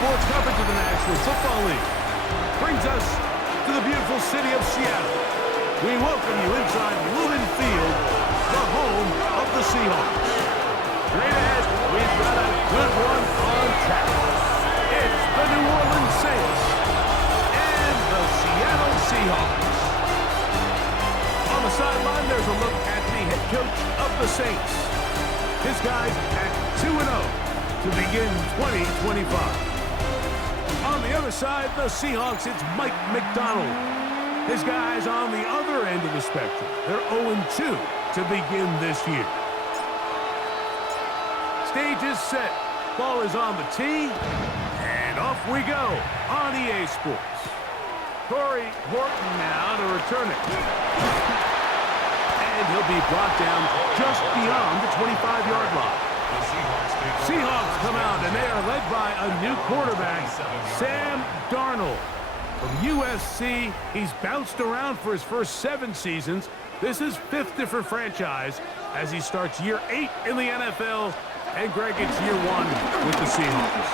sports coverage of the National Football League brings us to the beautiful city of Seattle. We welcome you inside Lumen Field, the home of the Seahawks. Straight ahead, we've got a good one on tap. It's the New Orleans Saints and the Seattle Seahawks. On the sideline, there's a look at the head coach of the Saints. His guys at 2-0 to begin 2025. On the other side, the Seahawks, it's Mike McDonald. His guys on the other end of the spectrum. They're 0-2 to begin this year. Stage is set. Ball is on the tee. And off we go on EA Sports. Corey Horton now to return it. And he'll be brought down just beyond the 25-yard line. Seahawks come out, and they are led by a new quarterback, Sam Darnold. From USC, he's bounced around for his first 7 seasons. This is 5th different franchise as he starts year 8 in the NFL. And Greg, it's year 1 with the Seahawks.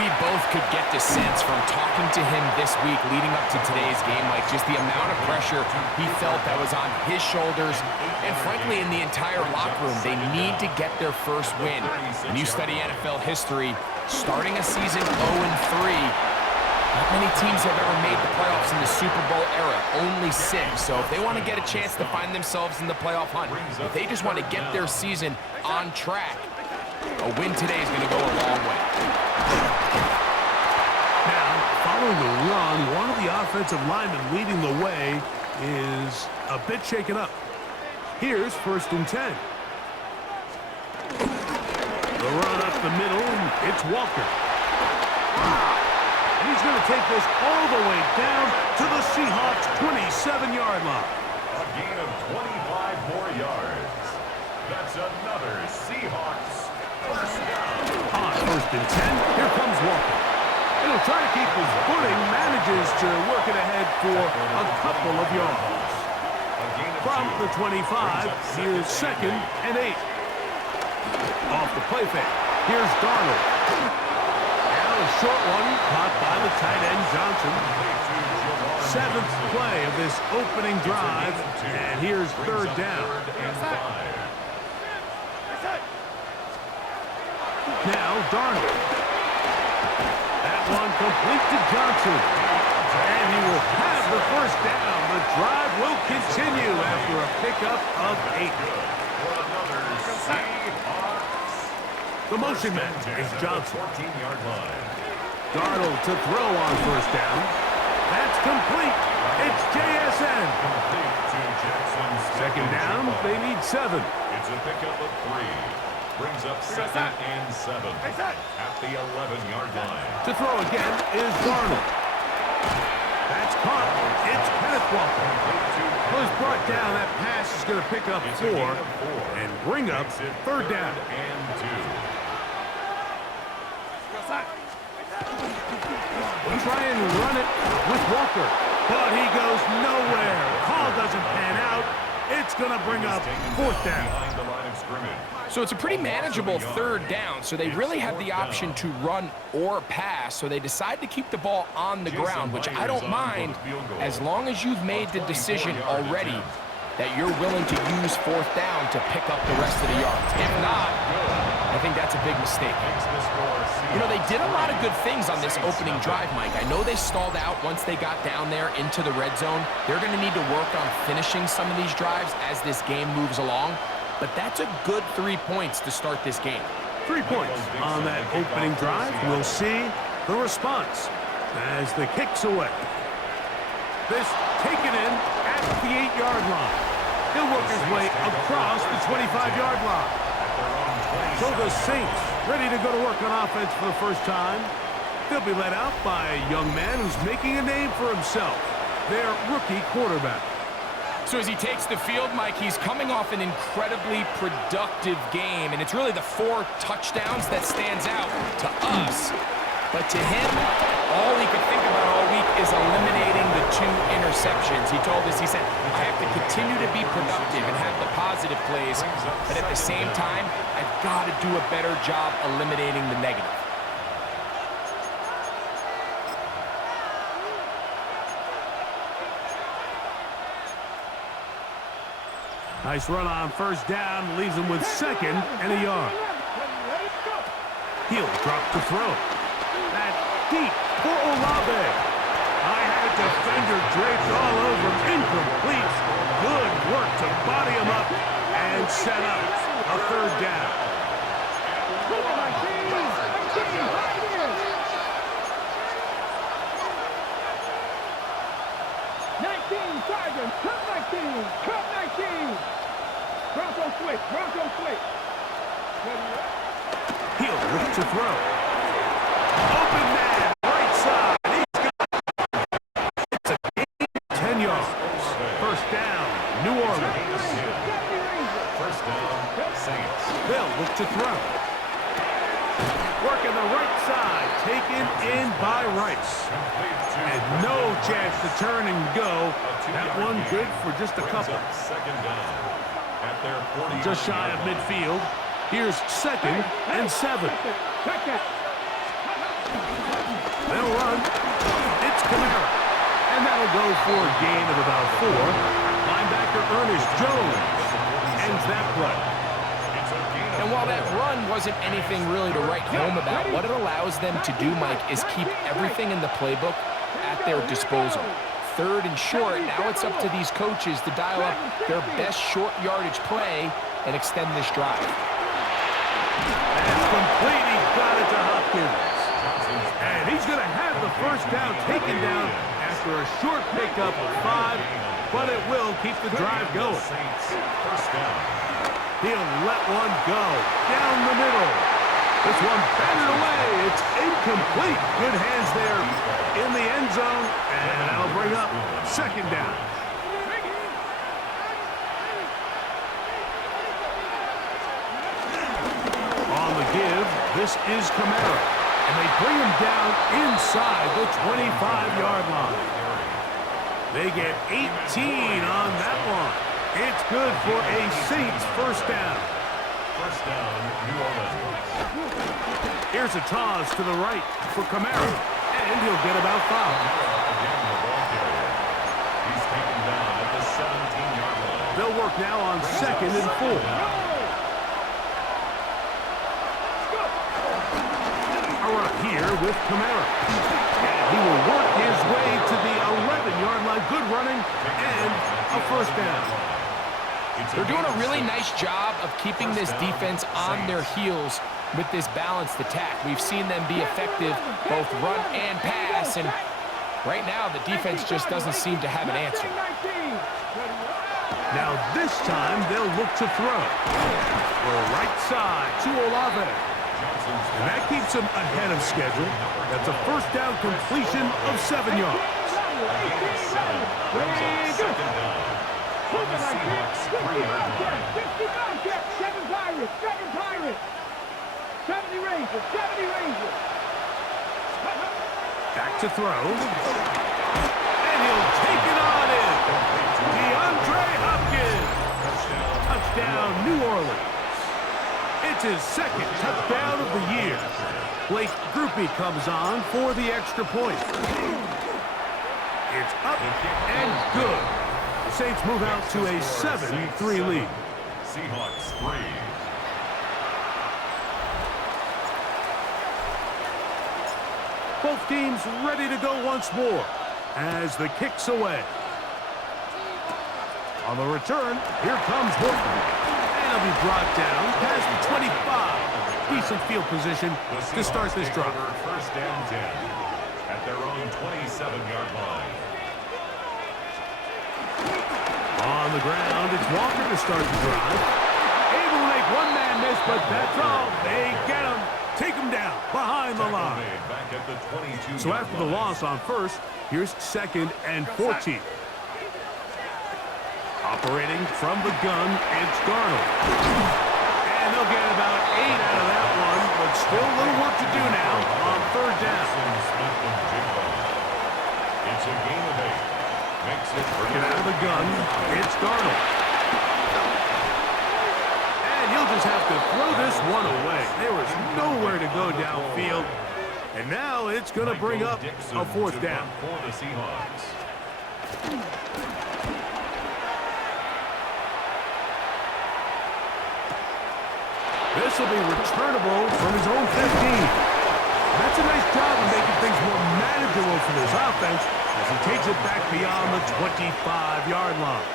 We both could get the sense from talking to him this week leading up to today's game, like just the amount of pressure he felt that was on his shoulders. And frankly, in the entire locker room, they need to get their first win. When you study NFL history, starting a season 0-3, not many teams have ever made the playoffs in the Super Bowl era, only 6. So if they want to get a chance to find themselves in the playoff hunt, if they just want to get their season on track, a win today is going to go a long way. Now, following the run, one of the offensive linemen leading the way is a bit shaken up. Here's 1st and 10. The run up the middle, it's Walker. And he's going to take this all the way down to the Seahawks' 27-yard line. A gain of 25 more yards. That's another Seahawks first down. On 1st and 10, here comes Walker. He'll try to keep his footing, manages to work it ahead for a couple of yards. From the 25, here's 2nd and 8. Off the play fake, here's Darnold. Now a short one, caught by the tight end Johnson. 7th play of this opening drive, and here's 3rd down. Now Darnold. That one complete to Johnson. And he will have the first down. The drive will continue after a pickup of 8. The motion man is Johnson. Darnold to throw on 1st down. That's complete. It's JSN. 2nd down, they need 7. It's a pickup of 3. Brings up 2nd and 7 at the 11-yard line. To throw again is Darnold. That's caught. It's Kenneth Walker. Was brought down. That pass is going to pick up 4 and bring up 3rd down. We'll try and run it with Walker, but he goes nowhere. Call doesn't pan out. It's going to bring up 4th down. So it's a pretty manageable 3rd down, so they really have the option to run or pass, so they decide to keep the ball on the ground, which I don't mind as long as you've made the decision already that you're willing to use 4th down to pick up the rest of the yards. If not, I think that's a big mistake. You know, they did a lot of good things on this opening drive, Mike. I know they stalled out once they got down there into the red zone. They're going to need to work on finishing some of these drives as this game moves along. But that's a good 3 points to start this game. 3 points on that opening drive. We'll see the response as the kick's away. This taken in at the 8-yard line. He'll work his way across the 25-yard line. So the Saints ready to go to work on offense for the first time. They'll be led out by a young man who's making a name for himself, their rookie quarterback. So as he takes the field, Mike, he's coming off an incredibly productive game, and it's really the 4 touchdowns that stands out to us. But to him, all he could think about all week is eliminating the 2 interceptions. He told us, he said, I have to continue to be productive and have the positive plays, but at the same time, I've got to do a better job eliminating the negative. Nice run on first down, leaves him with second and a yard. He'll drop to throw. That's deep for Olave. I had a defender draped all over him. Incomplete. Good work to body him up and set up a third down. 19, Sergeant, come 19, come 19. Bronco switch, Bronco switch. He'll look to throw. Open man, right side. He's got it's a gain, 10 yards. First down, New Orleans. First down, Saints. They'll look to throw. Working the right side, taken in by Rice. And no chance to turn and go. That one good for just a couple. Second down at their 40. Just shy of midfield. Here's second and 7. They'll run. It's Kamara. And that'll go for a gain of about 4. Linebacker Ernest Jones ends that play. And while that run wasn't anything really to write home about, what it allows them to do, Mike, is keep everything in the playbook at their disposal. Third and short, now it's up to these coaches to dial up their best short yardage play and extend this drive. That's complete. He got it to Hopkins. And he's going to have the first down taken down after a short pickup of 5, but it will keep the drive going. First down. He'll let one go down the middle. This one batted away. It's incomplete. Good hands there in the end zone, and that'll bring up second down. On the give, this is Kamara, and they bring him down inside the 25-yard line. They get 18 on that one. It's good for a Saints first down. First down, New Orleans. Here's a toss to the right for Kamara, and he'll get about 5. Again, the ball carrier. He's taken down at the 17-yard line. They'll work now on second and 4. A run here with Kamara. And he will work his way to the 11-yard line. Good running and a first down. They're doing a really nice job of keeping this defense on their heels with this balanced attack. We've seen them be effective both run and pass, and right now the defense just doesn't seem to have an answer. Now this time they'll look to throw. We're right side to Olave. And that keeps him ahead of schedule. That's a first down completion of 7 yards. Second down. On the Seahawks 3-yard line. 7 Pirates, 7 Pirates. 70 Rangers, 70 Rangers. Back to throw. And he'll take it on in. DeAndre Hopkins. Touchdown, New Orleans. It's his second touchdown of the year. Blake Groupie comes on for the extra point. It's up and good. The Saints move out to a 7-3 lead. Seahawks 3. Both teams ready to go once more as the kick's away. On the return, here comes Horton. And he'll be brought down past the 25. Decent field position to start this drive. First down 10 at their own 27-yard line. On the ground, it's Walker to start the drive. Able to make one man miss, but that's all. They get him. Take him down behind the line. Back at the 22. So after the loss on first, here's second and 14. Operating from the gun, it's Darnold. And they'll get about 8 out of that one, but still a little work to do now on third down. It's a gain of 8. Makes it Working out of the gun, it's Darnold. And he'll just have to throw this one away. There was nowhere to go downfield. And now it's going to bring up a fourth down. For the Seahawks. This will be returnable from his own 15. That's a nice job of making things more manageable for this offense as he takes it back beyond the 25-yard line.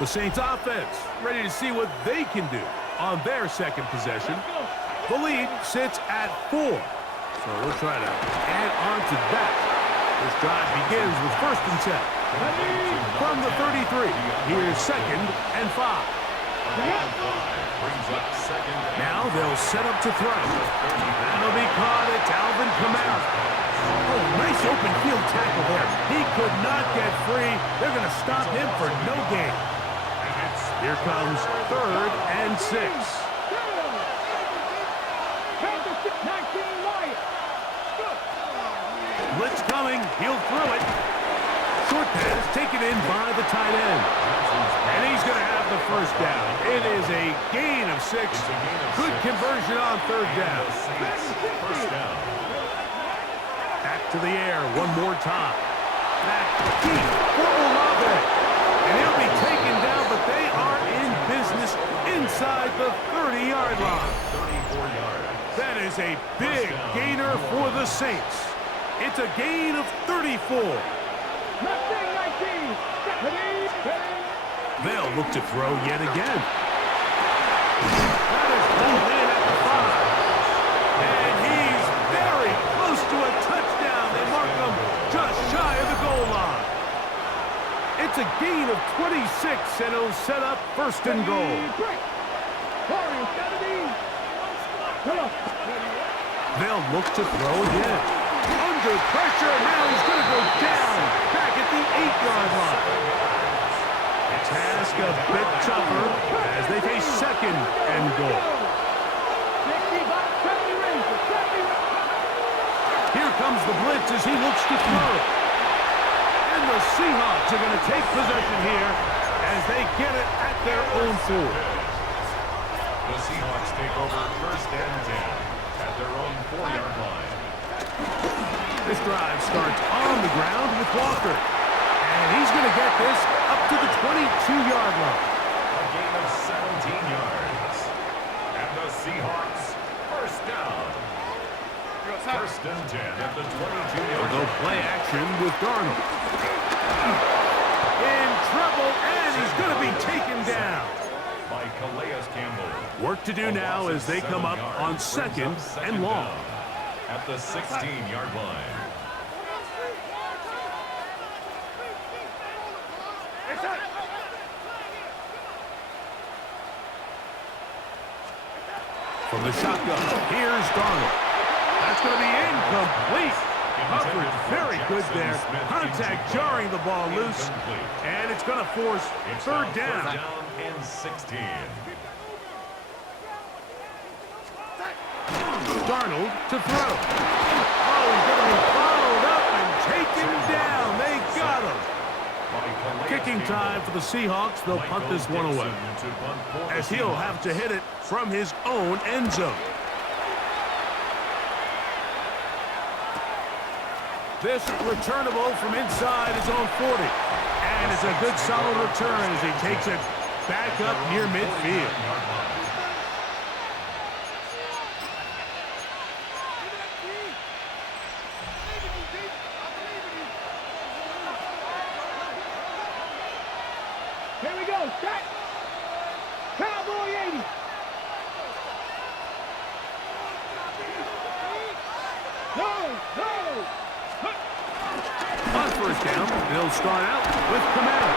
The Saints offense ready to see what they can do on their second possession. The lead sits at 4. So we'll try to add on to that. This drive begins with 1st and 10. From the 33, here's 2nd and 5. Now they'll set up to throw. That'll be caught. It's Alvin Kamara. Oh, nice open field tackle there. He could not get free. They're going to stop him for no gain. Here comes 3rd and 6. Blitz coming. He'll throw it. Short pass taken in by the tight end. And he's going to have the 1st down. It is a gain of 6. Good conversion on 3rd down. Back to the air one more time. Back deep for Olave. And he'll be taken down, but they are in business inside the 30-yard line. 34 yards. That is a big gainer for the Saints. It's a gain of 34. They'll look to throw yet again. That is pulled in at the 5. And he's very close to a touchdown. They mark him just shy of the goal line. It's a gain of 26, and it'll set up 1st and goal. They'll look to throw again. Under pressure, now he's going to go down back at the 8-yard line. Task a bit tougher as they face 2nd and goal. Here comes the blitz as he looks to throw. And the Seahawks are going to take possession here as they get it at their own 4. The Seahawks take over 1st and 10 at their own 4-yard line. This drive starts on the ground with Walker. And he's going to get this up to the 22-yard line. A gain of 17 yards. And the Seahawks, 1st down. 1st and 10 at the 22-yard They'll line. play action with Darnold. In trouble, and he's going to be taken down. By Calais Campbell. Work to do now as they come up on 2nd and long. At the 16-yard line. From the shotgun, here's Darnold. That's going to be incomplete. Coverage very good there. Contact jarring the ball loose. And it's going to force 3rd down. 3rd down and 16. Darnold to throw. Oh, he's going to be followed up and taken down. They got him. Kicking time for the Seahawks. They'll punt this one away, as he'll have to hit it from his own end zone. This returnable from inside his own 40. And it's a good solid return as he takes it back up near midfield. Here we go, set. Cowboy 80. No. On 1st down, they'll start out with Kamara.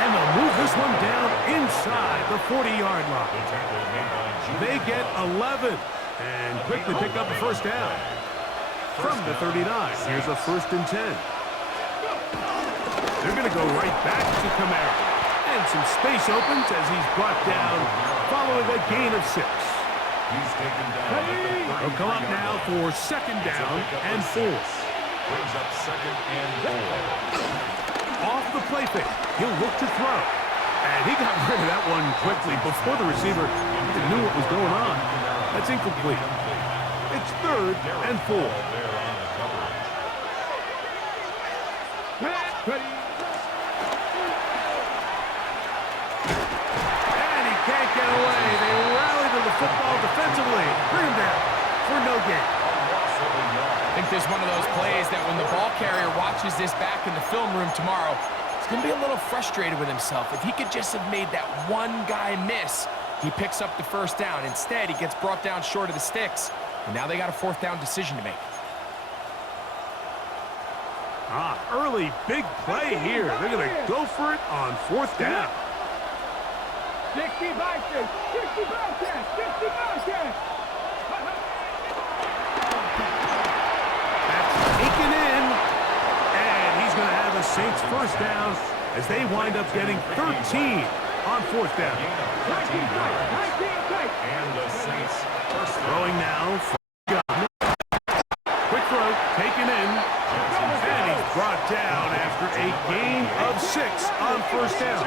And they'll move this one down inside the 40-yard line. They get 11 and quickly pick up a 1st down. From the 39, here's a 1st and 10. They're going to go right back to Kamara. And some space opens as he's brought down following a gain of 6. He's taken down. They'll come up now for 2nd down and 4. Brings up 2nd and 4. Off the play fake, he'll look to throw. And he got rid of that one quickly before the receiver even knew what was going on. That's incomplete. It's 3rd and 4. Ready. And he can't get away. They rally to football defensively. Bring him down for no gain. I think there's one of those plays that when the ball carrier watches this back in the film room tomorrow, he's going to be a little frustrated with himself. If he could just have made that one guy miss, he picks up the first down. Instead, he gets brought down short of the sticks, and now they got a fourth down decision to make. Early big play here. They're going to go for it on fourth down. 60 Vikings, 60 Vikings, 60 Vikings. That's taken in, and he's going to have a Saints first down as they wind up getting 13 on fourth down. 19 tight. And the Saints first down. Throwing now for Gunn. Quick throw, taken in, and he's brought down after a gain of 6 on first down.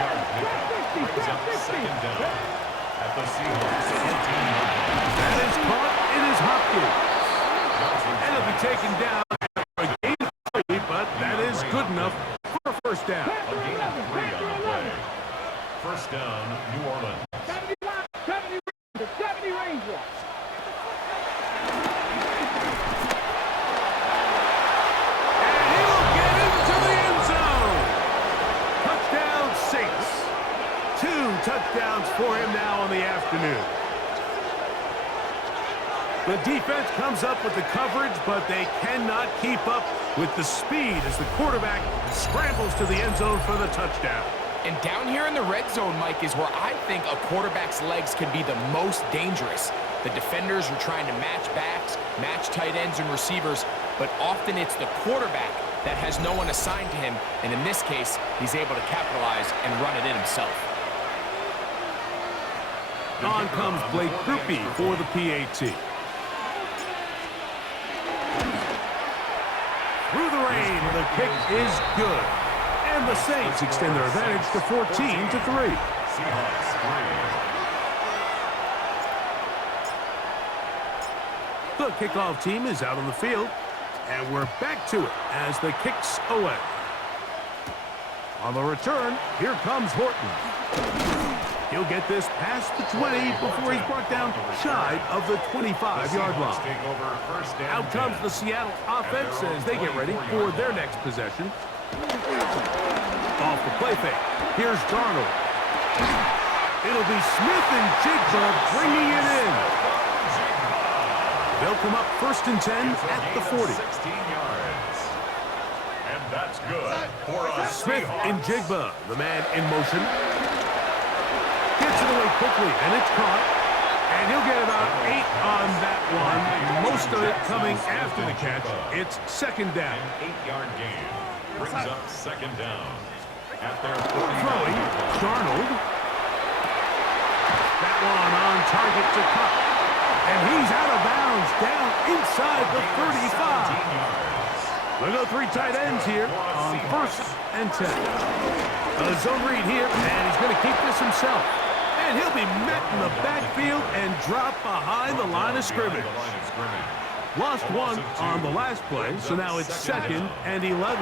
Brings up second down at the Seahawks 14-yard line. That is caught. It is Hopkins. And it'll be taken down for a gain of 3, but that is good enough for a first down. A gain of 3 on the play. First down, New Orleans. 70 Rangers. And he'll get into the end zone. Touchdown Saints. 2 touchdowns for him now on the afternoon. The defense comes up with the coverage, but they cannot keep up with the speed as the quarterback scrambles to the end zone for the touchdown. And down here in the red zone, Mike, is where I think a quarterback's legs can be the most dangerous. The defenders are trying to match backs, match tight ends and receivers, but often it's the quarterback that has no one assigned to him, and in this case, he's able to capitalize and run it in himself. On comes Blake Krupe for the PAT. Through the rain, the kick is good. And the Saints extend their advantage to 14-3. Seahawks 3. The kickoff team is out on the field, and we're back to it as the kick's away. On the return, here comes Horton. He'll get this past the 20 before he's brought down shy of the 25-yard line. Out comes the Seattle offense as they get ready for their next possession. Off the play fake. Here's Darnold. It'll be Smith and Jigba bringing it in. They'll come up first and 10 at the 40. 16 yards. And that's good for a Smith and Jigba, the man in motion. Gets it away quickly, and it's caught. And he'll get about 8 on that one. Most of it coming after the catch. It's second down. An 8-yard gain brings up second down at their 40. Throwing, Darnold. That one on target to cut. And he's out of bounds, down inside the 35. We'll go 3 tight ends here on first and 10. A zone read here, and he's going to keep this himself. And he'll be met in the backfield and drop behind the line of scrimmage. Lost 1 on the last play, so now it's second and 11. That's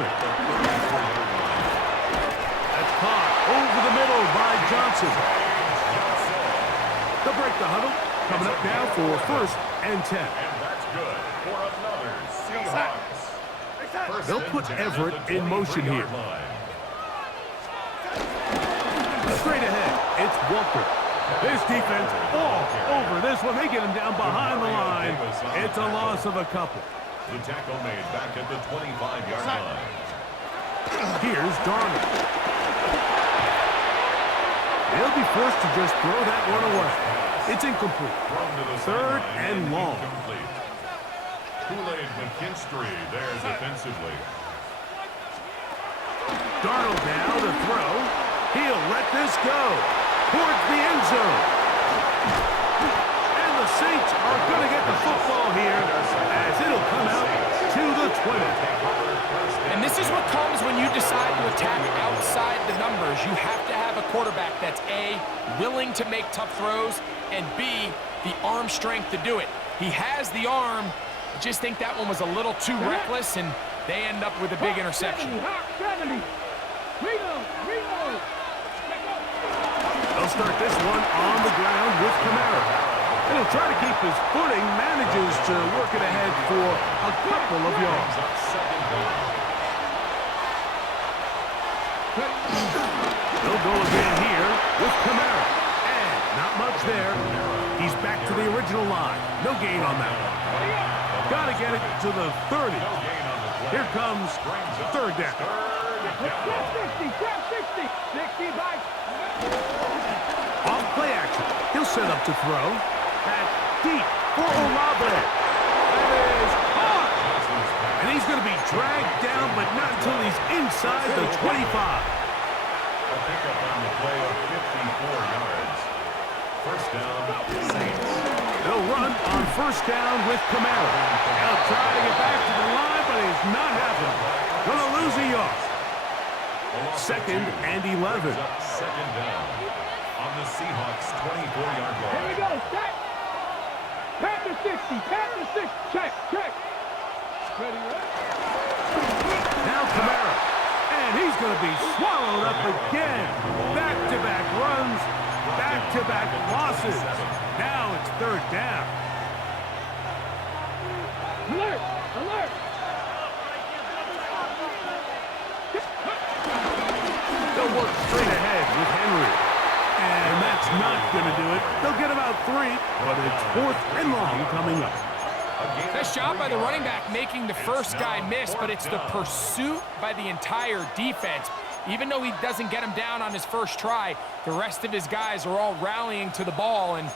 caught over the middle by Johnson. They'll break the huddle, coming up now for first and 10. And that's good for another Seahawks. They'll put Everett in motion here. Straight ahead, it's Walker. This defense all over this one. They get him down behind the line. It's a loss of a couple. The tackle made back at the 25-yard line. Here's Darnold. He'll be forced to just throw that one away. It's incomplete. Third and long. Kool-Aid McKinstry there defensively. Darnold now to throw. He'll let this go towards the end zone. And the Saints are going to get the football here as it'll come out to the 20. And this is what comes when you decide to attack outside the numbers. You have to have a quarterback that's A, willing to make tough throws, and B, the arm strength to do it. He has the arm. I just think that one was a little too reckless, and they end up with a big interception. They'll start this one on the ground with Kamara. And he'll try to keep his footing, manages to work it ahead for a couple of yards. They'll go again here with Kamara. And not much there. He's back to the original line. No gain on that one. Got to get it to the 30. Here comes third down. 60, 60 by. Off play action. He'll set up to throw. That's deep for Olave. That is hard. And he's going to be dragged down, but not until he's inside the 25. A pickup on the play of 54 yards. First down, Saints. They'll run on first down with Kamara. They'll try to get back to the line, but it's not happening. Going to lose a yard. Second and 11. Second down on the Seahawks' 24-yard line. Here we go, set. Pass to 60, pass to 6. Check. Ready, right? Now Kamara. And he's going to be swallowed up again. Back-to-back runs, back-to-back losses. Now it's third down. Alert! They'll work straight ahead with Henry. And that's not going to do it. They'll get about 3, but it's fourth and long coming up. Nice job by the running back making the first guy miss, but it's the pursuit by the entire defense. Even though he doesn't get him down on his first try, the rest of his guys are all rallying to the ball, and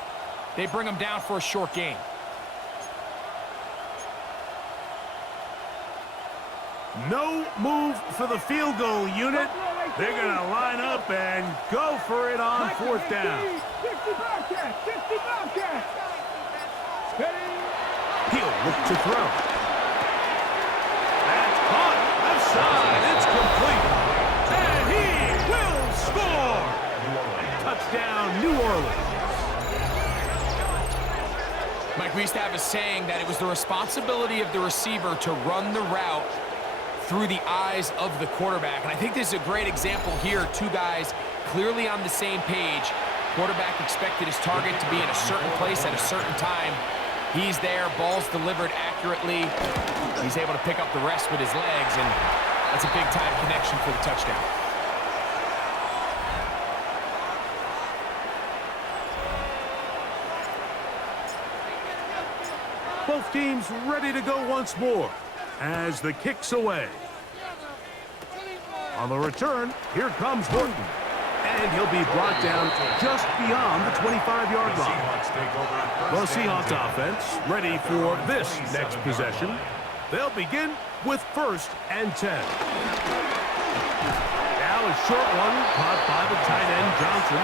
they bring him down for a short gain. No move for the field goal unit. They're going to line up and go for it on fourth down. 60 Bobcats. Ready? He'll look to throw. That's caught. Left side. It's complete. And he will score. Touchdown, New Orleans. Mike, we used to have a saying that it was the responsibility of the receiver to run the route through the eyes of the quarterback. And I think this is a great example here. Two guys clearly on the same page. Quarterback expected his target to be in a certain place at a certain time. He's there, ball's delivered accurately. He's able to pick up the rest with his legs, and that's a big-time connection for the touchdown. Both teams ready to go once more as the kick's away. On the return, here comes Horton. And he'll be brought down just beyond the 25-yard line. The Seahawks offense ready for this next possession. They'll begin with first and 10. Now a short one caught by the tight end Johnson.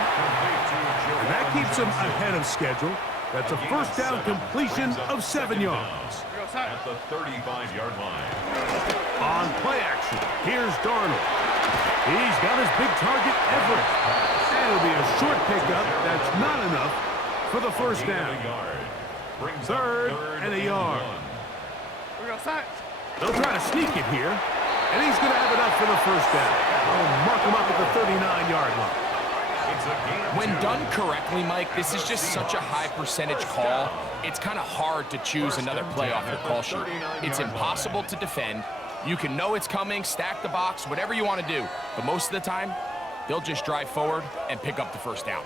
And that keeps him ahead of schedule. That's a first down completion of 7 yards. At the 35-yard line. On play action, here's Darnold. He's got his big target, Everett. And it'll be a short pickup. That's not enough for the first down. Third and a yard. They'll try to sneak it here. And he's going to have enough for the first down. They'll mark him up at the 39-yard line. When done correctly, Mike, this is just such a high percentage call. It's kind of hard to choose another play off your call sheet. It's impossible to defend. You can know it's coming, stack the box, whatever you want to do. But most of the time, they'll just drive forward and pick up the first down.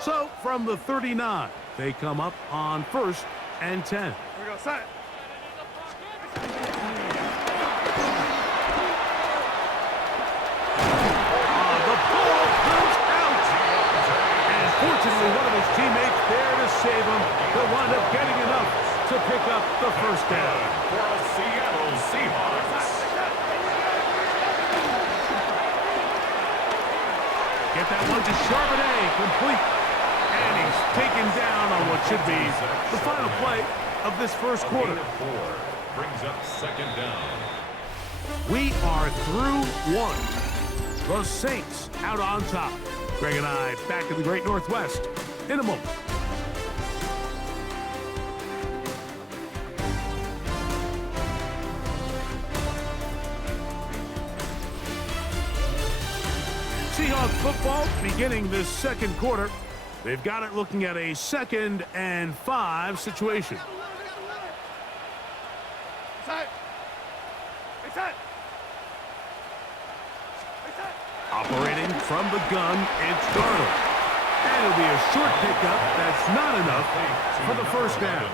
So from the 39, they come up on first and 10. Here we go, set. The ball comes out. And fortunately, one of his teammates there to save him. He'll wind up getting enough to pick up the first down. For a Seattle Seahawks. Get that one to Charbonnet, complete. And he's taken down on what should be the final play of this first quarter. Brings up second down. We are through one. The Saints out on top. Greg and I back in the Great Northwest in a moment. Seahawks football beginning this second quarter. They've got it looking at a 2nd and 5 situation. Operating from the gun, it's Darnold. And it'll be a short pickup. That's not enough for the first down.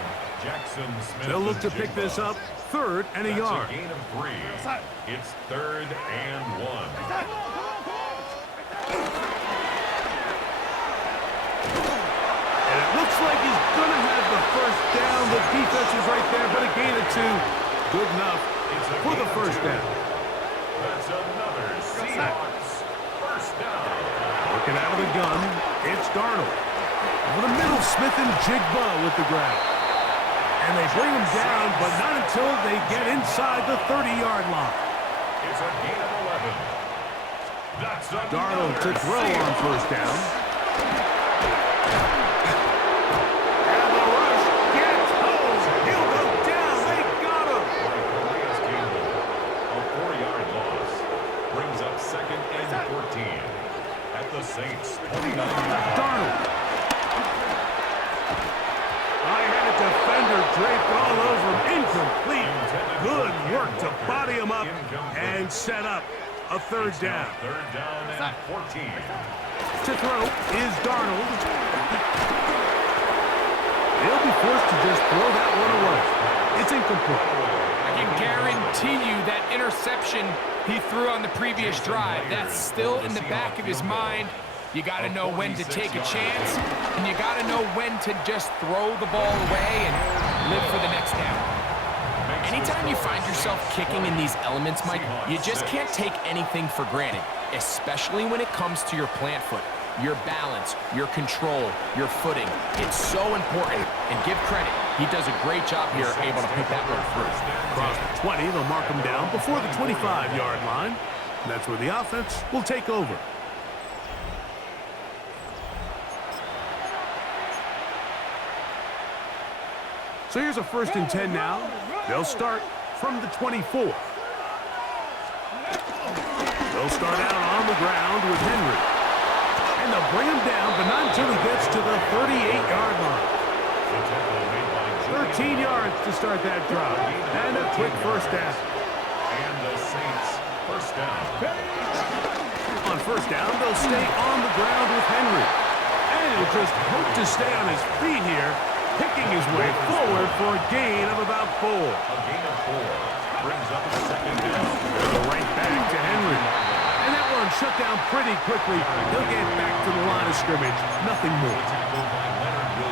They'll look to pick this up 3rd and a yard. That's a gain of 3. It's 3rd and 1. And it looks like he's going to have the first down. The defense is right there, but a gain of 2. Good enough for the first down. That's another Seahawks first down. Working out of the gun, it's Darnold. Over the middle, Smith and Jigba with the grab. And they bring him down, but not until they get inside the 30-yard line. It's a gain of 11. That's Darnold to throw on first down. And the rush gets home. He'll go down. They got him. A 4-yard loss brings up 2nd and 14 at the Saints' 29-yard. Darnold. I had a defender draped all over him. Incomplete. Good work to body him up and set up a 3rd down. 3rd down and 14. To throw is Darnold. He'll be forced to just throw that one away. It's incomplete. I can guarantee you that interception he threw on the previous drive, that's still in the back of his mind. You got to know when to take a chance, and you got to know when to just throw the ball away and live for the next down. Anytime you find yourself kicking in these elements, Mike, you just can't take anything for granted, especially when it comes to your plant foot, your balance, your control, your footing. It's so important, and give credit. He does a great job here, able to put that one through. Across the 20, they'll mark him down before the 25-yard line. And that's where the offense will take over. So here's a 1st and 10 now. They'll start from the 24. They'll start out on the ground with Henry. And they'll bring him down, but not until he gets to the 38-yard line. 13 yards to start that drive. And a quick first down. And the Saints first down. On first down, they'll stay on the ground with Henry. And he'll just hope to stay on his feet here, picking his way forward for a gain of about 4. A gain of 4 brings up a 2nd down. Go right back to Henry. And that one shut down pretty quickly. He'll get back to the line of scrimmage. Nothing more.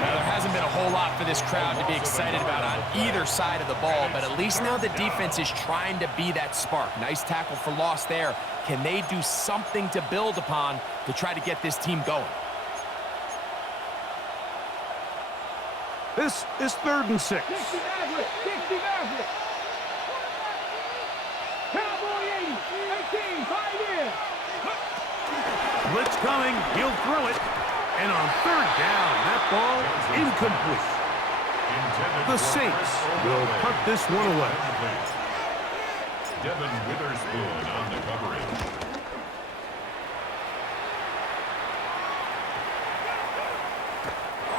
Now, there hasn't been a whole lot for this crowd to be excited about on either side of the ball, but at least now the defense is trying to be that spark. Nice tackle for loss there. Can they do something to build upon to try to get this team going? This is 3rd and 6. 60 Maverick. 60 Maverick. Cowboy 80. 18. Right in. Blitz coming. He'll throw it. And on 3rd down, that ball incomplete. The Saints will punt this one away. Devin Witherspoon on the coverage.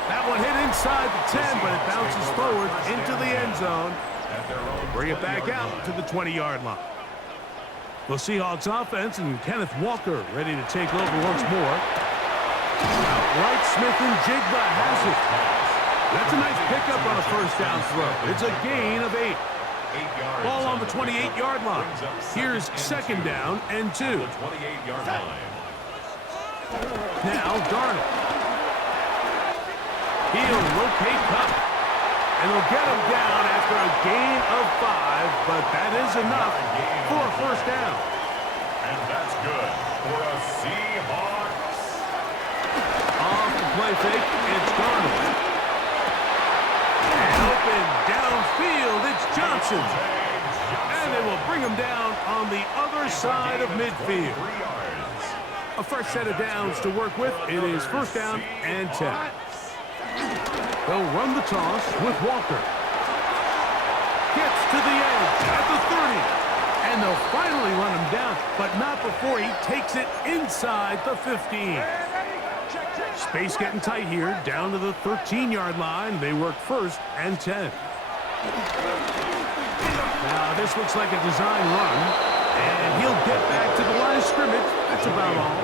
That one hit inside the 10, but it bounces forward into the end zone. Bring it back out to the 20-yard line. The Seahawks offense and Kenneth Walker ready to take over once more. Outright Smith and Jigba has it. That's a nice pickup on a first down throw. It's a gain of 8. Ball on the 28-yard line. Here's 2nd down and 2. 28-yard line. Now Darnold. He'll rotate Cup. And they'll get him down after a gain of 5, but that is enough for a first down. And that's good for a Seahawks. Off the play fake, it's Darnold. And open downfield, it's Johnson. And they will bring him down on the other side of midfield. A fresh set of downs to work with. It is 1st down and 10. They'll run the toss with Walker. Gets to the edge at the 30. And they'll finally run him down, but not before he takes it inside the 15. Space getting tight here, down to the 13-yard line. They work 1st and 10. Now, this looks like a design run, and he'll get back to the line of scrimmage. That's about all.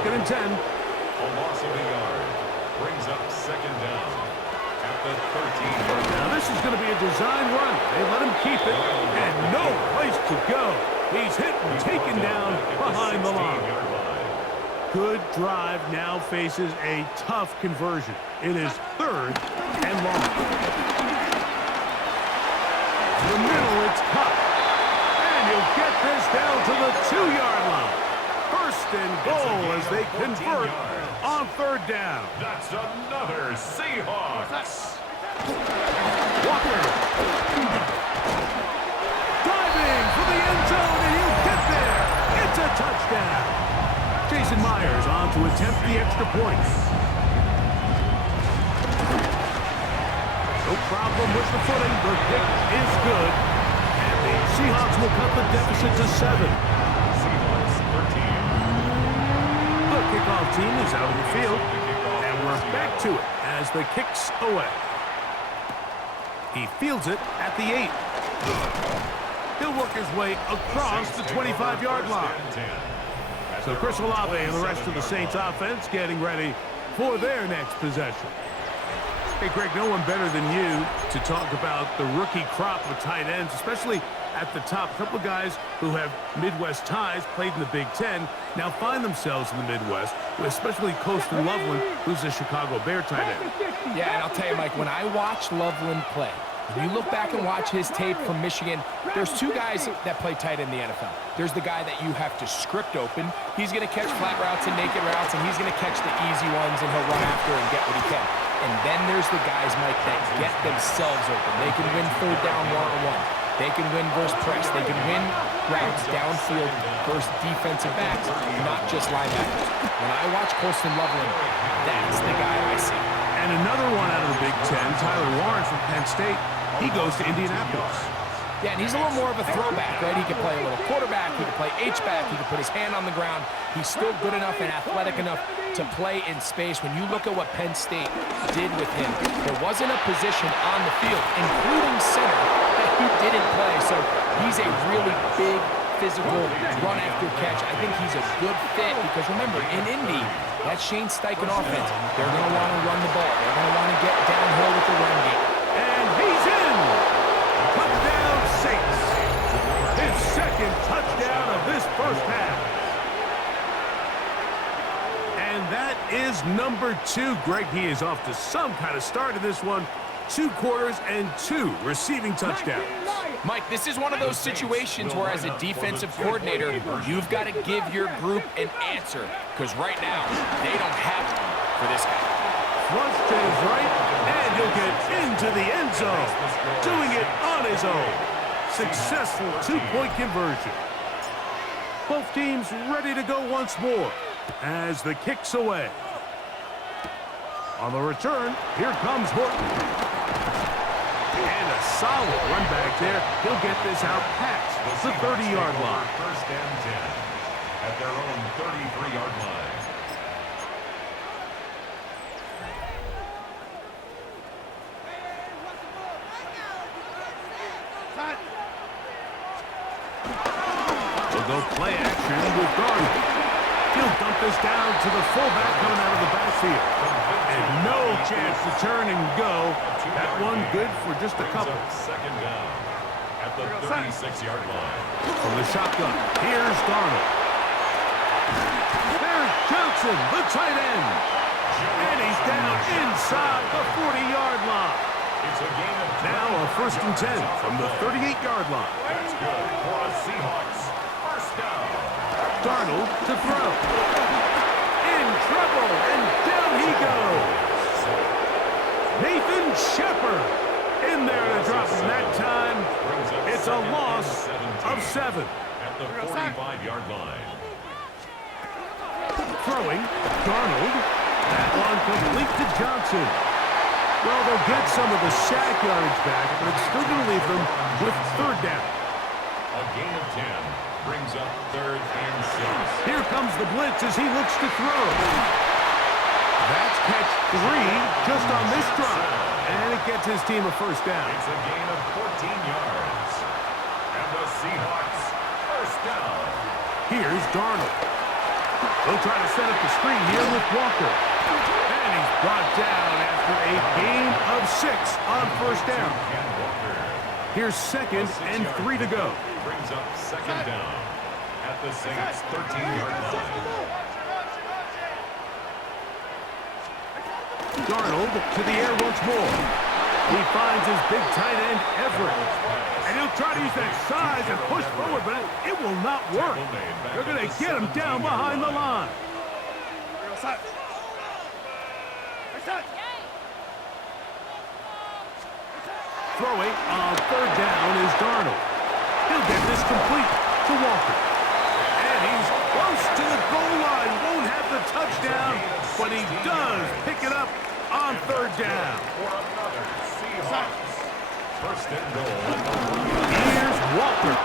2nd and 10. A loss of a yard brings up 2nd down at the 13-yard line. Now, this is going to be a design run. They let him keep it, and no place to go. He's hit and taken down behind the line. Good drive now faces a tough conversion. It is 3rd and long. The middle, it's cut. And he'll get this down to the 2-yard line. 1st and goal as they convert on 3rd down. That's another Seahawks. Walker. Diving for the end zone, and he'll get there. It's a touchdown. Jason Myers on to attempt the extra point. No problem with the footing. The kick is good. And the Seahawks will cut the deficit to 7. Seahawks 13. The kickoff team is out of the field. And we're back to it as the kick's away. He fields it at the 8. He'll work his way across the 25-yard line. So Chris Olave and the rest of the Saints offense getting ready for their next possession. Hey, Greg, no one better than you to talk about the rookie crop of tight ends, especially at the top. A couple of guys who have Midwest ties, played in the Big Ten, now find themselves in the Midwest, especially Colston Loveland, who's a Chicago Bear tight end. Yeah, and I'll tell you, Mike, when I watch Loveland play, when you look back and watch his tape from Michigan, there's 2 guys that play tight in the NFL. There's the guy that you have to script open. He's going to catch flat routes and naked routes, and he's going to catch the easy ones, and he'll run after and get what he can. And then there's the guys, Mike, that get themselves open. They can win 3rd down one-on-one. They can win versus press. They can win routes downfield versus defensive backs, not just linebackers. When I watch Colston Loveland, that's the guy I see. And another one out of the Big Ten, Tyler Warren from Penn State. He goes to Indianapolis. Yeah, and he's a little more of a throwback, right? He can play a little quarterback, he can play H-back, he can put his hand on the ground. He's still good enough and athletic enough to play in space. When you look at what Penn State did with him, there wasn't a position on the field, including center, that he didn't play. So he's a really big, physical, run-after-catch. I think he's a good fit because, remember, in Indy, that Shane Steichen offense, they're going to want to run the ball. They're going to want to get downhill with the run game. And he's in! Touchdown Saints! His 2nd touchdown of this 1st half. And that is number 2. Greg, he is off to some kind of start in this one. 2 quarters and 2 receiving touchdowns. Mike, this is one of those situations where as a defensive coordinator, you've got to give your group an answer. Because right now, they don't have one for this guy. Flush to his right, and he'll get into the end zone. Doing it on his own. Successful 2-point conversion. Both teams ready to go once more as the kick's away. On the return, here comes Horton. And a solid run back there. He'll get this out past the 30-yard line. 1st and 10 at their own 33-yard line. We'll go play action with Garner. He'll dump this down to the fullback coming out of the backfield. And no chance to turn and go. That one good for just a couple. 2nd down at the 36-yard line. From the shotgun, here's Darnold. There's Johnson, the tight end. And he's down inside the 40-yard line. It's a gain of 10. Now a 1st and 10 from the 38-yard line. That's good for the Seahawks. 1st down. Darnold to throw. In trouble, and down he goes. Nathan Shepard in there to drop him that time. It's a loss of 7. At the 45-yard line. Throwing, Darnold. That one complete to Johnson. Well, they'll get some of the sack yardage back, but it's still going to leave them with 3rd down. A gain of 10 brings up 3rd and 6. Here comes the blitz as he looks to throw. catch 3 just on this drive. And it gets his team a first down. It's a gain of 14 yards. And the Seahawks first down. Here's Darnold. They'll try to set up the screen here with Walker. And he's brought down after a gain of 6 on first down. Here's 2nd and 3 to go. Brings up 2nd down at the Saints' 13-yard line. Darnold to the air once more. He finds his big tight end, Everett. And he'll try to use that size and push forward, but it will not work. They're going to get him down behind the line. Throwing on 3rd down is Darnold. He'll get this complete to Walker. And he's close to the goal line. Won't have the touchdown, but he does pick it up on 3rd down. For another Seahawks. First and goal. Here's Walker.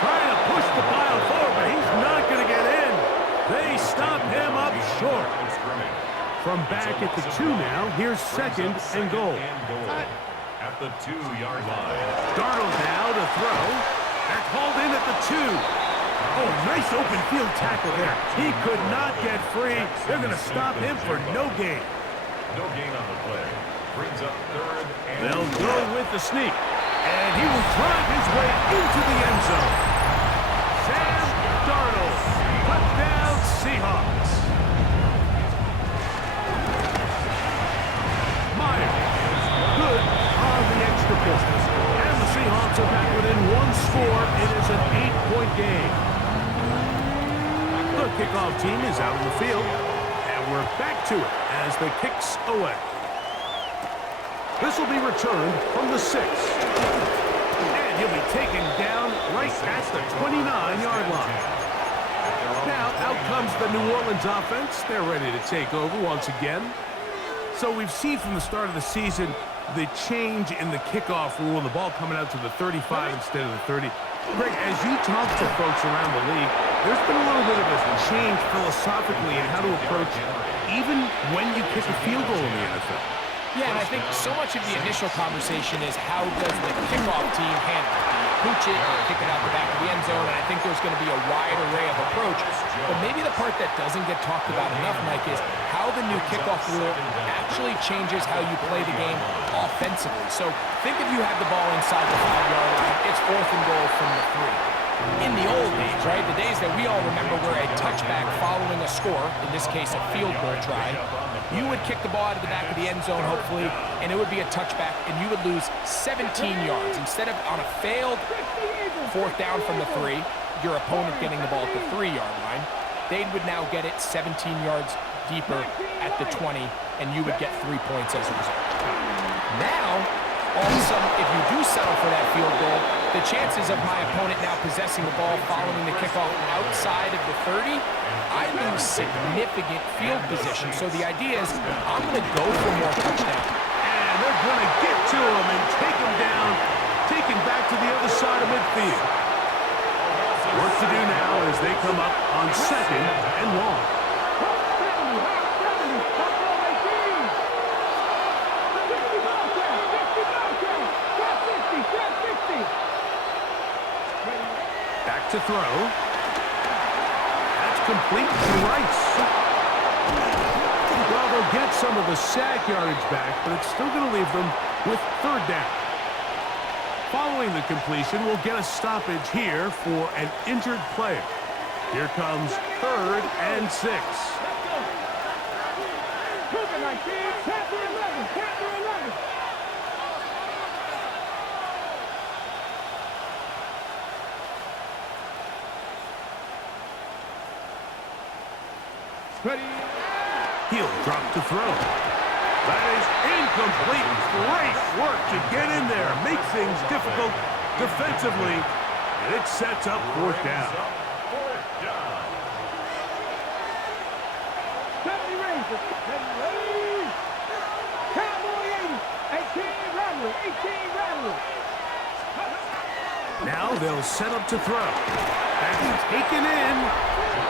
Trying to push the pile forward, but he's not going to get in. They stop him up short. From back at the 2 now, here's 2nd and goal. At the 2-yard line. Darnold now to throw. They're called in at the 2. Oh, nice open field tackle there. He could not get free. They're going to stop him for no gain. No gain on the play. Brings up 3rd and They'll go with the sneak. And he will drive his way into the end zone. Sam Darnold. Touchdown, Seahawks. Myers. Good on the extra point. And the Seahawks are back within 1 score. It is an 8-point game. The kickoff team is out in the field. And we're back to it as the kick's away. This will be returned from the 6. And he'll be taken down right at the 29-yard line. Now, out comes the New Orleans offense. They're ready to take over once again. So we've seen from the start of the season the change in the kickoff rule, the ball coming out to the 35 instead of the 30. Greg, as you talk to folks around the league, there's been a little bit of a change philosophically in how to approach even when you kick a field goal in the NFL. Yeah, and I think so much of the initial conversation is how does the kickoff team handle it? Do you pooch it or kick it out the back of the end zone? And I think there's going to be a wide array of approach. But maybe the part that doesn't get talked about enough, Mike, is how the new kickoff rule actually changes how you play the game offensively. So think if you had the ball inside the 5-yard line, it's 4th and goal from the 3. In the old days, right, the days that we all remember were a touchback following a score, in this case a field goal try, you would kick the ball out of the back of the end zone, hopefully, and it would be a touchback, and you would lose 17 yards. Instead of on a failed 4th down from the 3, your opponent getting the ball at the 3-yard line, they would now get it 17 yards deeper at the 20, and you would get 3 points as a result. Now, all of a sudden, if you do settle for that field goal, the chances of my opponent now possessing the ball following the kickoff outside of the 30, I lose significant field position. So the idea is I'm going to go for more touchdowns. And they're going to get to him and take him down, take him back to the other side of midfield. Work to do now as they come up on 2nd and long. Back to throw. That's complete to Rice. Well, they'll get some of the sack yardage back, but it's still going to leave them with 3rd down. Following the completion, we'll get a stoppage here for an injured player. Here comes 3rd and 6. He'll drop to throw. That is incomplete. Great work to get in there. Make things difficult defensively. And it sets up 4th down. Now they'll set up to throw. That's taken in,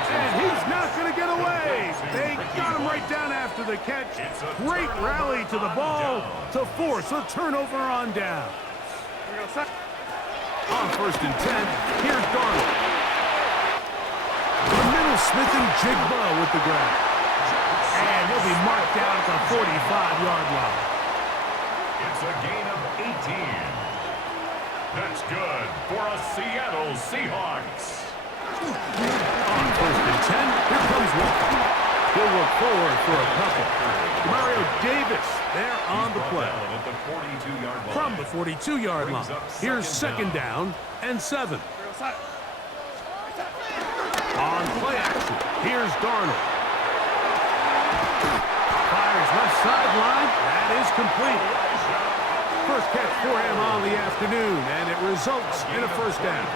and he's not going to get away. They got him right down after the catch. Great rally to the ball to force a turnover on down. On 1st and 10, here's Darnold. The middle, Smith and Jigba with the grab. And he'll be marked down at the 45-yard line. It's a gain of 18. That's good for a Seattle Seahawks. On 1st and 10, here comes Walker. He'll look forward for a couple. Mario Davis there on the play. From the 42-yard line. Here's 2nd down and 7. On play action, here's Darnold. Fires left sideline. That is complete. First catch for him on the afternoon, and it results in a 1st down.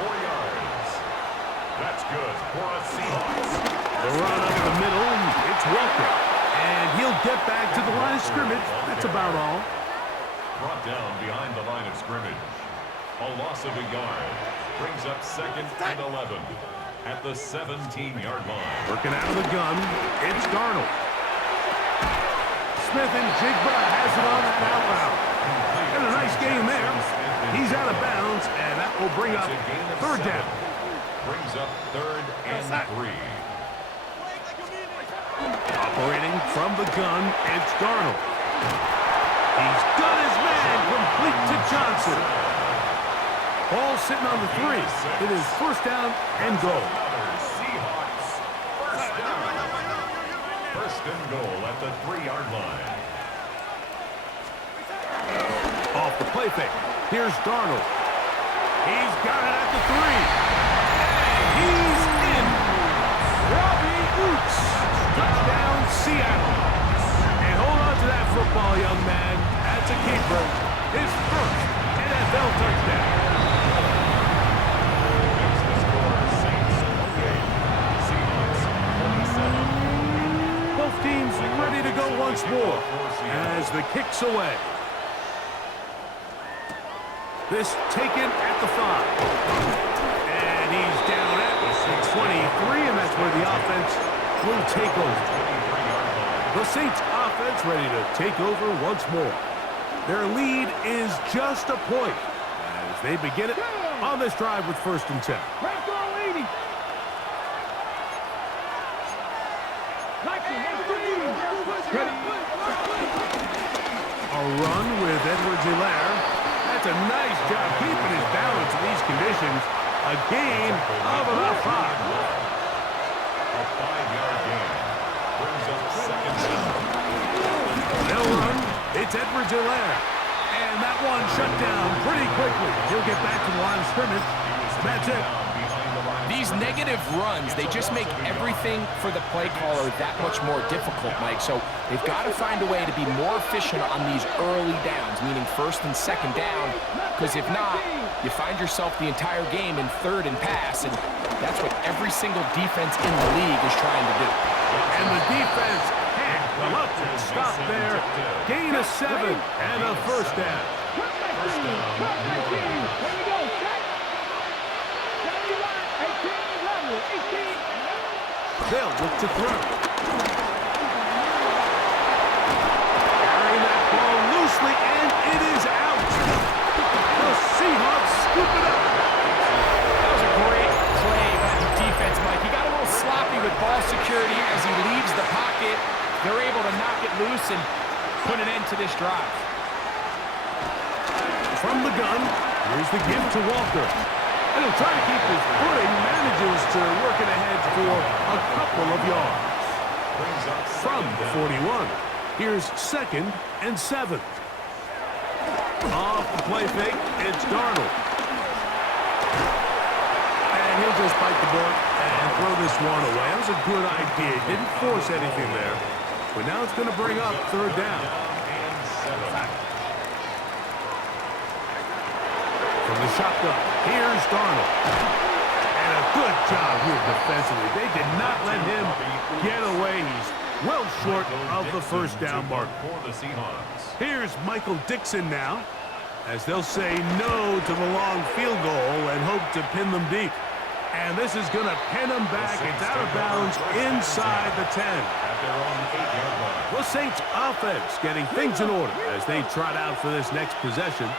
That's good for a Seahawks. The run up the middle, it's Walker. And he'll get back to the line of scrimmage. That's about all. Brought down behind the line of scrimmage. A loss of a yard. Brings up 2nd and 11 at the 17-yard line. Working out of the gun, it's Darnold. Smith and Jigba has it on that out route. And a nice game there. He's out of bounds, and that will bring up 3rd down. Brings up 3rd and 3. Operating from the gun, it's Darnold. He's got his man complete to Johnson. Ball sitting on the 3. It is 1st down and goal. Seahawks, 1st down. 1st and goal at the 3-yard line. Off the play fake. Here's Darnold. He's got it at the 3. And he's in. Robbie Oots. Touchdown, Seattle. And hold on to that football, young man. That's a keeper. His 1st NFL touchdown. Both teams ready to go once more as the kick's away. This taken at the 5. And he's down at the 23, and that's where the offense will take over. The Saints offense ready to take over once more. Their lead is just a point as they begin it on this drive with 1st and 10. A run with Edwards-Helaire. That's a nice job keeping his balance in these conditions. A gain of about 5. A 5-yard gain. Brings up 2nd down. They'll run. It's Edwards-Helaire. And that one shut down pretty quickly. He'll get back to the line of scrimmage. That's it. These negative runs, they just make everything for the play caller that much more difficult, Mike. So they've got to find a way to be more efficient on these early downs, meaning 1st and 2nd down, because if not, you find yourself the entire game in 3rd and pass, and that's what every single defense in the league is trying to do. And the defense can't come up and stop there. Gain of 7 and a 1st down. They'll look to throw. Carrying that ball loosely, and it is out. The Seahawks scoop it up. That was a great play by the defense, Mike. He got a little sloppy with ball security as he leaves the pocket. They're able to knock it loose and put an end to this drive. From the gun, here's the give to Walker. And he'll try to keep his footing, manages to work it ahead for a couple of yards. From the 41, here's 2nd and 7. Off the play fake, it's Darnold. And he'll just bite the bullet and throw this one away. That was a good idea. Didn't force anything there. But now it's going to bring up 3rd down. From the shotgun, here's Darnold. And a good job here defensively. They did not let him get away. He's well short of the 1st down mark. Here's Michael Dixon now. as they'll say no to the long field goal and hope to pin them deep. And this is going to pin them back. It's out of bounds inside the 10. The Saints offense getting things in order as they trot out for this next possession.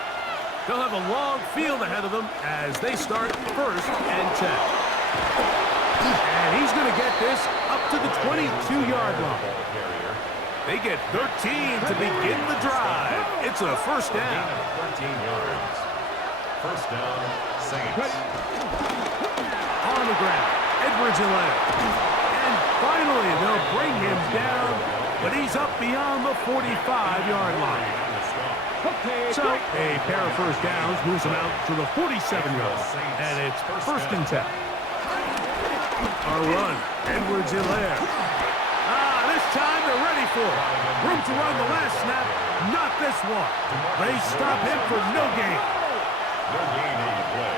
They'll have a long field ahead of them as they start 1st and 10. And he's going to get this up to the 22-yard line. They get 13 to begin the drive. It's a 1st down. 13 yards. 1st down, Saints. On the ground, Edwards and Lamb. And finally, they'll bring him down, but he's up beyond the 45-yard line. So, a pair of 1st downs moves him out to the 47-yard line, and it's 1st and 10. A run, Edwards and Lamb. This time they're ready for it. Room to run the last snap, not this one. They stop him for no gain. No gain on the play.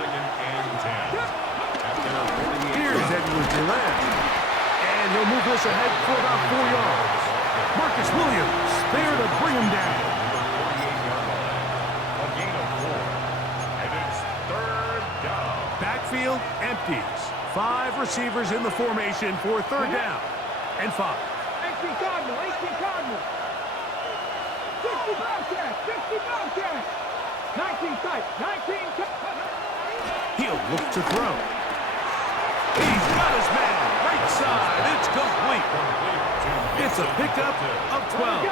2nd and 10. Here's Edwards and Lamb. And he'll move this ahead for about 4 yards. Marcus Williams there to bring him down. A gain of 4. And it's 3rd down. Backfield empties. 5 receivers in the formation for 3rd down and 5. 18 Cardinal, 18 Cardinal. 60 Bobcats, 60 Bobcats. 19 tight, 19 tight. He'll look to throw. He's got his man. Right side. It's complete. It's a pickup of 12.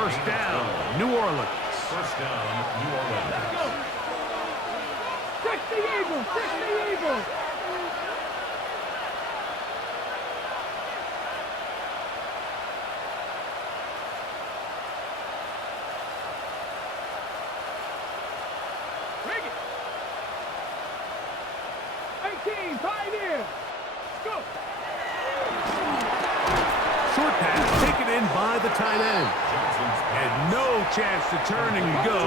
1st down, New Orleans. 1st down, New Orleans. 60 Eagles, 60 Eagles. Pioneer. Go. Short pass taken in by the tight end. And no chance to turn and go.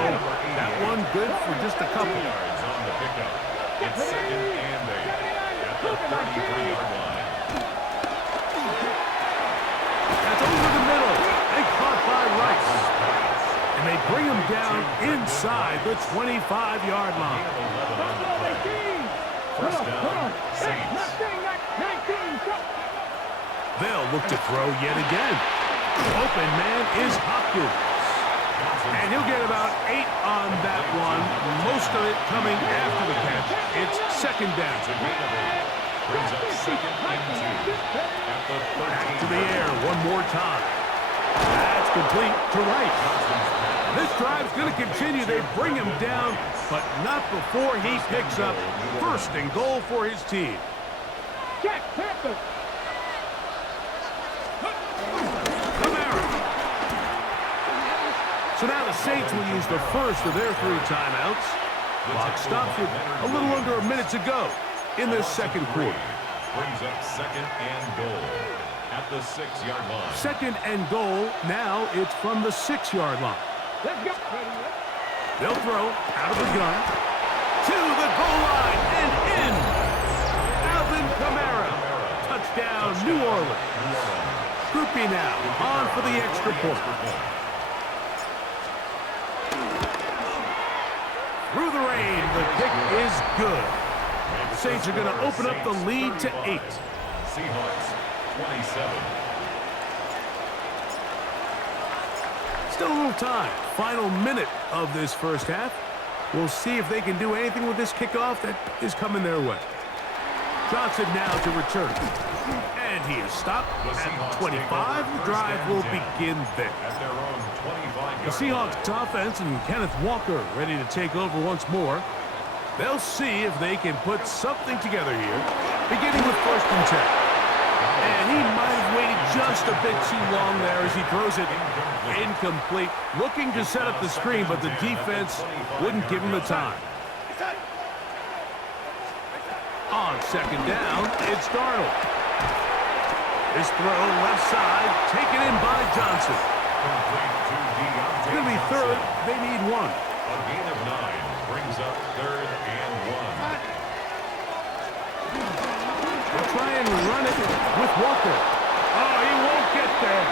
That one good for just a couple. Yards on the pickup. It's 2nd and 8 at the 33-yard line. That's over the middle. And caught by Rice. And they bring him down inside the 25-yard line. 1st down, Saints. They'll look to throw yet again. Open man is Hopkins. And he'll get about 8 on that one, most of it coming after the catch. It's 2nd down. Brings up 2nd and 2 at the 13. Back to the air one more time. That's complete to Rice. This drive's going to continue. They bring him down, but not before he picks up 1st and goal for his team. Check, Panthers. So now the Saints will use the first of their 3 timeouts. Clock stops with a little under a minute to go in this 2nd quarter. Brings up 2nd and goal at the 6-yard line. 2nd and goal. Now it's from the 6-yard line. Let's go. They'll throw out of the gun to the goal line and in. Alvin Kamara. Touchdown, New Orleans. Groupie now on for the extra point. Through the rain, the kick is good. The Saints are going to open up the lead to 8. Seahawks, 27. Still a little time. Final minute of this 1st half. We'll see if they can do anything with this kickoff that is coming their way. Johnson now to return. And he is stopped at 25. The drive will begin there. At their own 25-yard The Seahawks offense and Kenneth Walker ready to take over once more. They'll see if they can put something together here, beginning with 1st and 10. And he might have waited just a bit too long there as he throws it incomplete. Looking to set up the screen, but the defense wouldn't give him the time. On 2nd down, it's Darnold. This throw left side, taken in by Johnson. It's going to be 3rd. They need 1. A gain of 9 brings up 3rd and 1. They'll try and run it with Walker. Oh, he won't get there.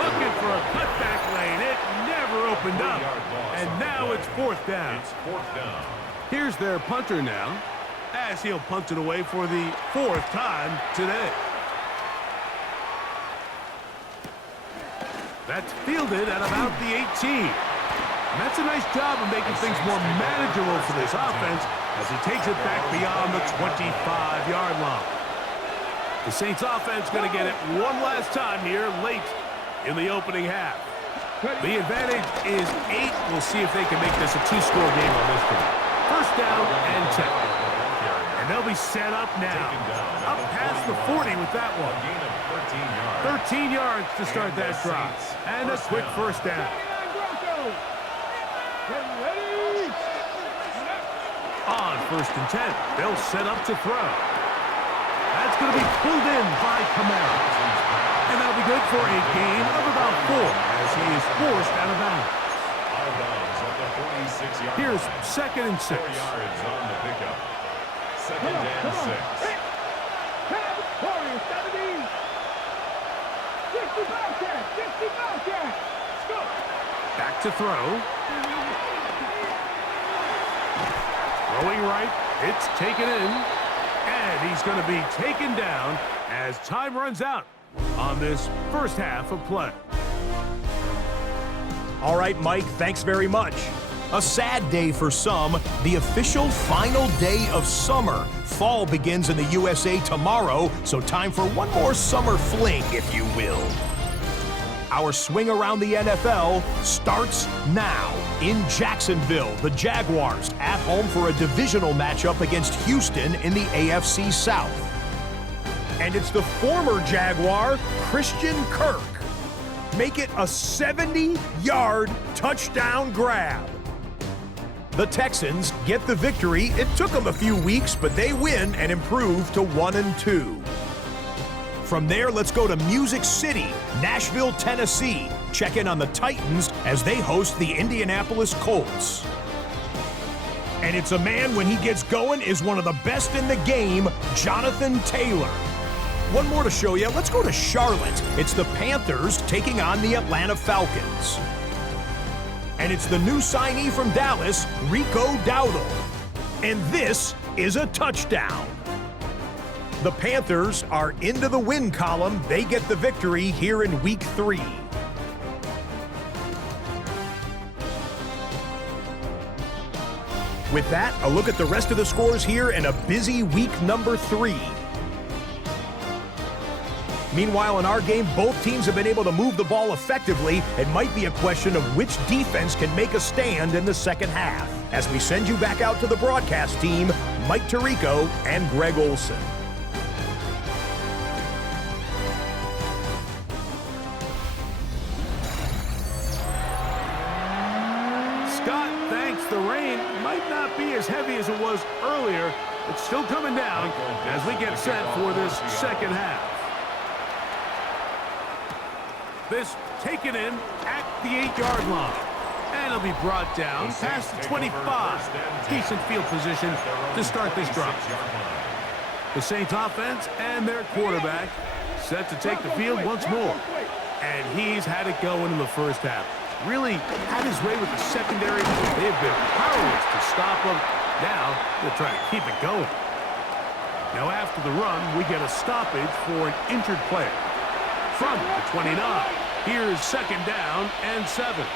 Looking for a cutback lane. It never opened up. And And now it's fourth down. It's fourth down. Here's their punter now, as he'll punt it away for the fourth time today. That's fielded at about the 18. And that's a nice job of making things more manageable for this offense as he takes it back beyond the 25-yard line. The Saints offense going to get it one last time here late in the opening half. The advantage is 8. We'll see if they can make this a two-score game on this one. First down and 10. And they'll be set up now. Up past the 40 with that one. 13 yards to start that drive. And a quick first down. On first and 10, they'll set up to throw. That's going to be pulled in by Kamara. And that'll be good for a gain of about 4 as he is forced out of bounds. Here's second and 6. 4 yards on the pickup. Second and 6. Back to throw. Throwing right, it's taken in, and he's going to be taken down as time runs out on this first half of play. All right, Mike, thanks very much. A sad day for some, the official final day of summer. Fall begins in the USA tomorrow, so time for one more summer fling, if you will. Our swing around the NFL starts now. In Jacksonville, the Jaguars at home for a divisional matchup against Houston in the AFC South. And it's the former Jaguar, Christian Kirk. Make it a 70-yard touchdown grab. The Texans get the victory. It took them a few weeks, but they win and improve to 1-2. From there, let's go to Music City, Nashville, Tennessee. Check in on the Titans as they host the Indianapolis Colts. And it's a man, when he gets going, is one of the best in the game, Jonathan Taylor. One more to show you. Let's go to Charlotte. It's the Panthers taking on the Atlanta Falcons. And it's the new signee from Dallas, Rico Dowdle. And this is a touchdown. The Panthers are into the win column. They get the victory here in Week 3. With that, a look at the rest of the scores here in a busy week number 3. Meanwhile, in our game, both teams have been able to move the ball effectively. It might be a question of which defense can make a stand in the second half. As we send you back out to the broadcast team, Mike Tirico and Greg Olson. Scott, thanks. The rain might not be as heavy as it was earlier. It's still coming down as we get set for this second half. This taken in at the 8-yard line. And it'll be brought down past the 25. Decent field position to start this drive. The Saints offense and their quarterback set to take the field once more. And he's had it going in the first half. Really had his way with the secondary. They've been powerless to stop him. Now they'll try to keep it going. Now after the run, we get a stoppage for an injured player. From the 29, here's second down and 7.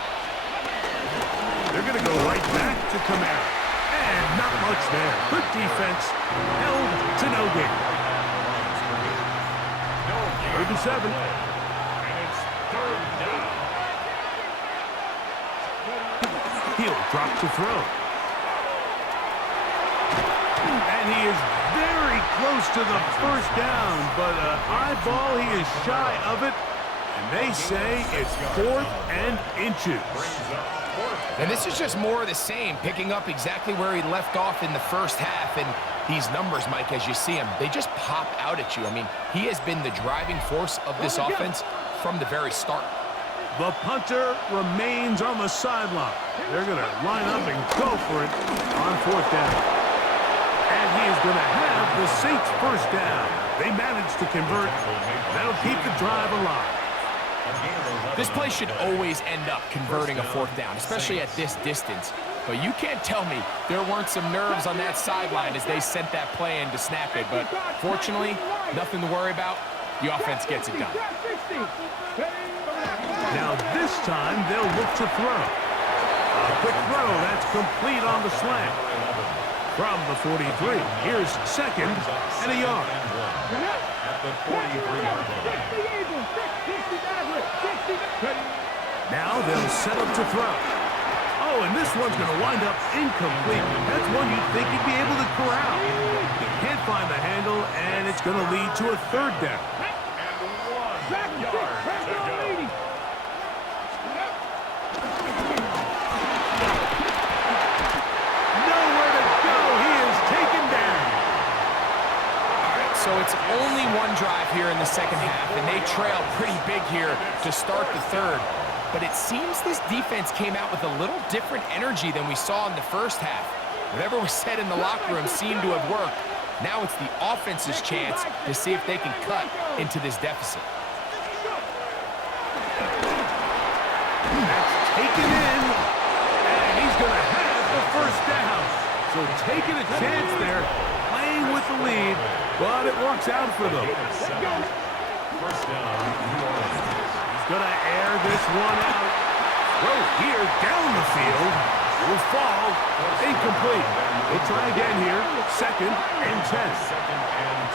They're going to go right back to Kamara. And not much there. Good defense. Held to no gain. 37. And it's third down. He'll drop to throw. And he is very close to the first down, but an high ball, he is shy of it. And they say it's 4th and inches. And this is just more of the same, picking up exactly where he left off in the first half. And these numbers, Mike, as you see him, they just pop out at you. I mean, he has been the driving force of this offense from the very start. The punter remains on the sideline. They're going to line up and go for it on 4th down. And he is going to have the Saints first down. They managed to convert. That'll keep the drive alive. This play should always end up converting a fourth down, especially at this distance. But you can't tell me there weren't some nerves on that sideline as they sent that play in to snap it. But fortunately, nothing to worry about. The offense gets it done. Now this time they'll look to throw. A quick throw that's complete on the slant. From the 43, here's second and a yard. At the 43-yard line. Now they'll set up to throw. Oh, and this one's going to wind up incomplete. That's one you'd think he'd be able to corral. He can't find the handle, and it's going to lead to a third down. And 1 yard to go. Nowhere to go. He is taken down. All right, so it's only one drive here in the second half, and they trail pretty big here to start the third. But it seems this defense came out with a little different energy than we saw in the first half. Whatever was said in the locker room seemed to have worked. Now it's the offense's chance to see if they can cut into this deficit. That's taken in, and he's going to have the first down. So taking a chance there, playing with the lead, but it works out for them. First down, New Orleans. Gonna air this one out. Throw here down the field. Will fall. Incomplete. We'll try again here. Second and 10. Second and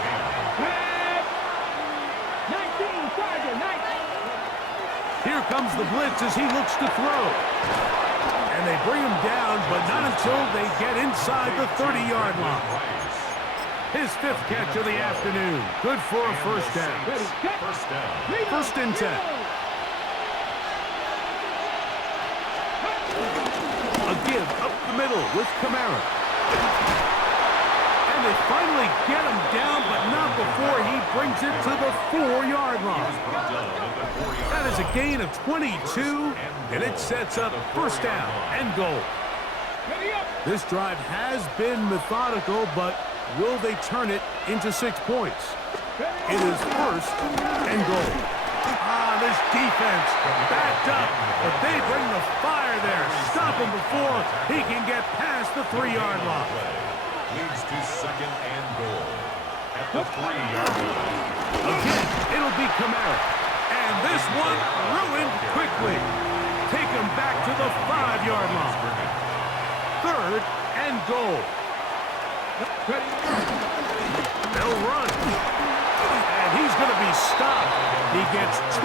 10. Here comes the blitz as he looks to throw. And they bring him down, but not until they get inside the 30-yard line. His fifth catch of the afternoon. Good for a first down. First down. First and 10. A give up the middle with Kamara. And they finally get him down, but not before he brings it to the 4-yard line. That is a gain of 22, and it sets up first down and goal. This drive has been methodical, but will they turn it into 6 points? It is first and goal. This defense backed up, but they bring the fire there. Stop him before he can get past the 3-yard line. Leads to second and goal. At the 3-yard line. Again, it'll be Kamara. And this one ruined quickly. Take him back to the 5-yard line. Third and goal. They'll run. And he's going to be stopped. He gets 2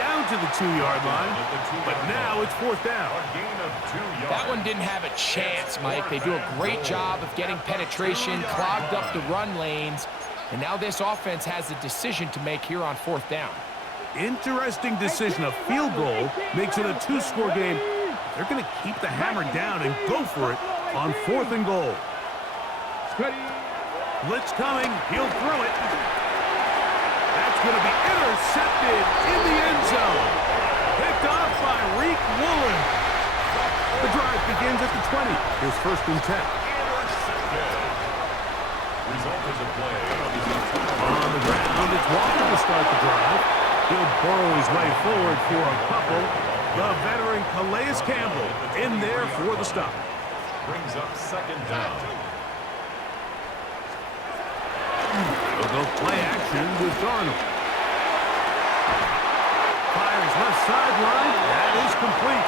down to the 2-yard line, but now it's fourth down. That one didn't have a chance, Mike. They do a great job of getting penetration, clogged up the run lanes, and now this offense has a decision to make here on fourth down. Interesting decision. A field goal makes it a 2-score game. They're going to keep the hammer down and go for it on fourth and goal. Blitz coming. He'll throw it. That's going to be intercepted in the end zone. Picked off by Reek Woolen. The drive begins at the 20. Here's first and 10. Result is a play. On the ground, it's Walker to start the drive. He'll burrow his way forward for a couple. The veteran Calais Campbell in there for the stop. Brings up second down. They'll go play action with Darnold. Fires left sideline. That is complete.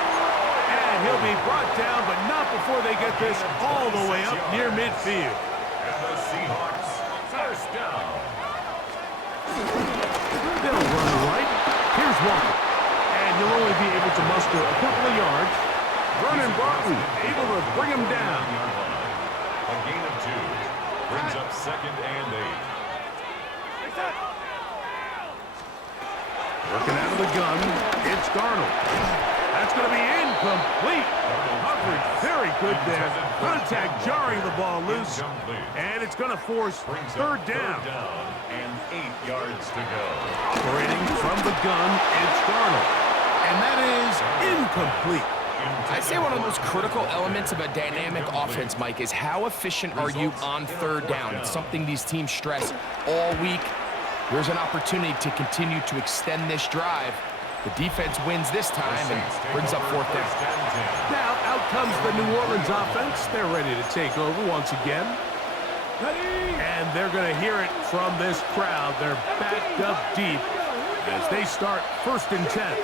And he'll be brought down, but not before they get this all the way up near midfield. And the Seahawks, first down. They'll run right. Here's Walker. And he'll only be able to muster a couple of yards. Vernon Barton able to bring him down. A gain of 2. Brings up second and 8. Working out of the gun, it's Darnold. That's going to be incomplete. Coverage very good there. Contact jarring the ball loose. And it's going to force third down. And 8 yards to go. Operating from the gun, it's Darnold. And that is incomplete. I'd say one of the most critical elements of a dynamic offense, Mike, is how efficient are you on third down. It's something these teams stress all week. Here's an opportunity to continue to extend this drive. The defense wins this time and brings up fourth down. Now out comes the New Orleans offense. They're ready to take over once again. And they're going to hear it from this crowd. They're backed up deep as they start 1st and 10.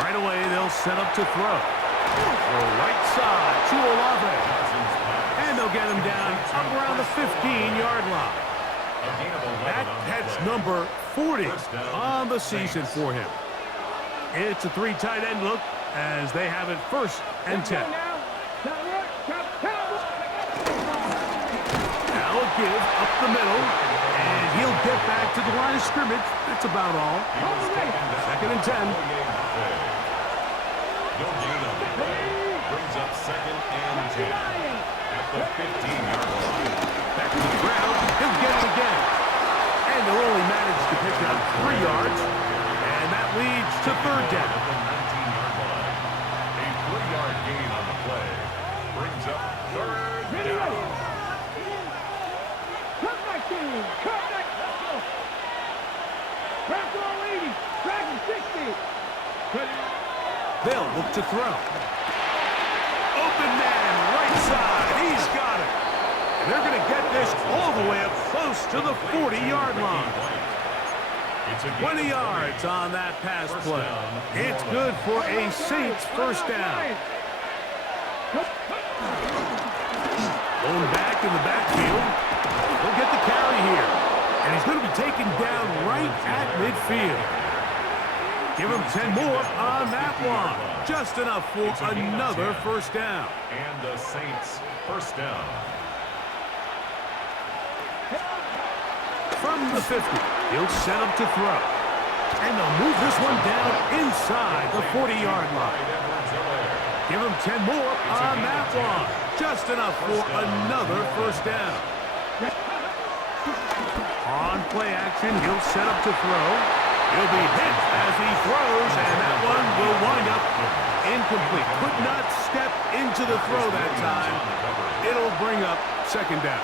Right away, they'll set up to throw. The right side to Olave. And they'll get him down up around the 15-yard line. That's number 40 on the season for him. It's a 3 tight end look as they have it 1st and 10. Now a give up the middle, and he'll get back to the line of scrimmage. That's about all. 2nd and 10. Brings up 2nd and 10 at the 15-yard line. Back to the ground. He'll get it again. And they'll only manage to pick up 3 yards. And that leads to 3rd down. At the 19-yard line. A 3-yard gain on the play. Brings up 3rd down. Come back in. Come back. Back on 80. Back on 60. They'll look to throw. Open man, right side. He's got it. And they're going to get this all the way up close to the 40-yard line. 20 yards on that pass play. It's good for a Saints 1st down. Going back in the backfield. He'll get the carry here. And he's going to be taken down right at midfield. Give him 10 more on that one. Just enough for another 1st down. And the Saints 1st down. From the 50, he'll set up to throw. And they'll move this one down inside the 40-yard line. Give him 10 more on that one. Just enough for another 1st down. On play action, he'll set up to throw. He'll be hit as he throws, and that one will wind up incomplete. Could not step into the throw that time. It'll bring up 2nd down.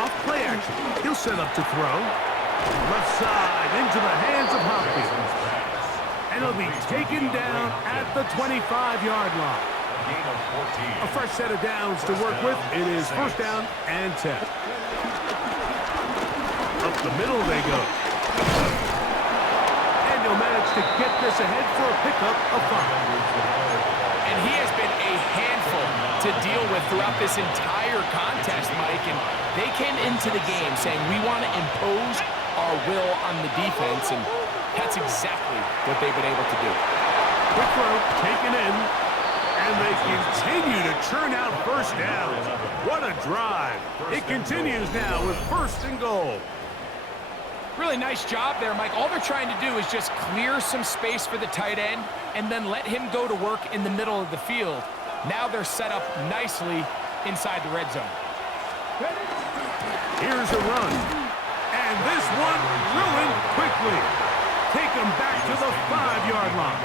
Off play action, he'll set up to throw. Left side into the hands of Hopkins. And he'll be taken down at the 25-yard line. A fresh set of downs to work with. It is 1st down and 10. Up the middle they go. And he'll manage to get this ahead for a pickup of 5. And he has been a handful to deal with throughout this entire contest, Mike. And they came into the game saying, we want to impose our will on the defense. And that's exactly what they've been able to do. Quick throw, taken in. And they continue to churn out 1st downs. What a drive. It continues now with 1st and goal. Really nice job there, Mike. All they're trying to do is just clear some space for the tight end and then let him go to work in the middle of the field. Now they're set up nicely inside the red zone. Here's a run. And this one ruined quickly. Take him back to the 5-yard line.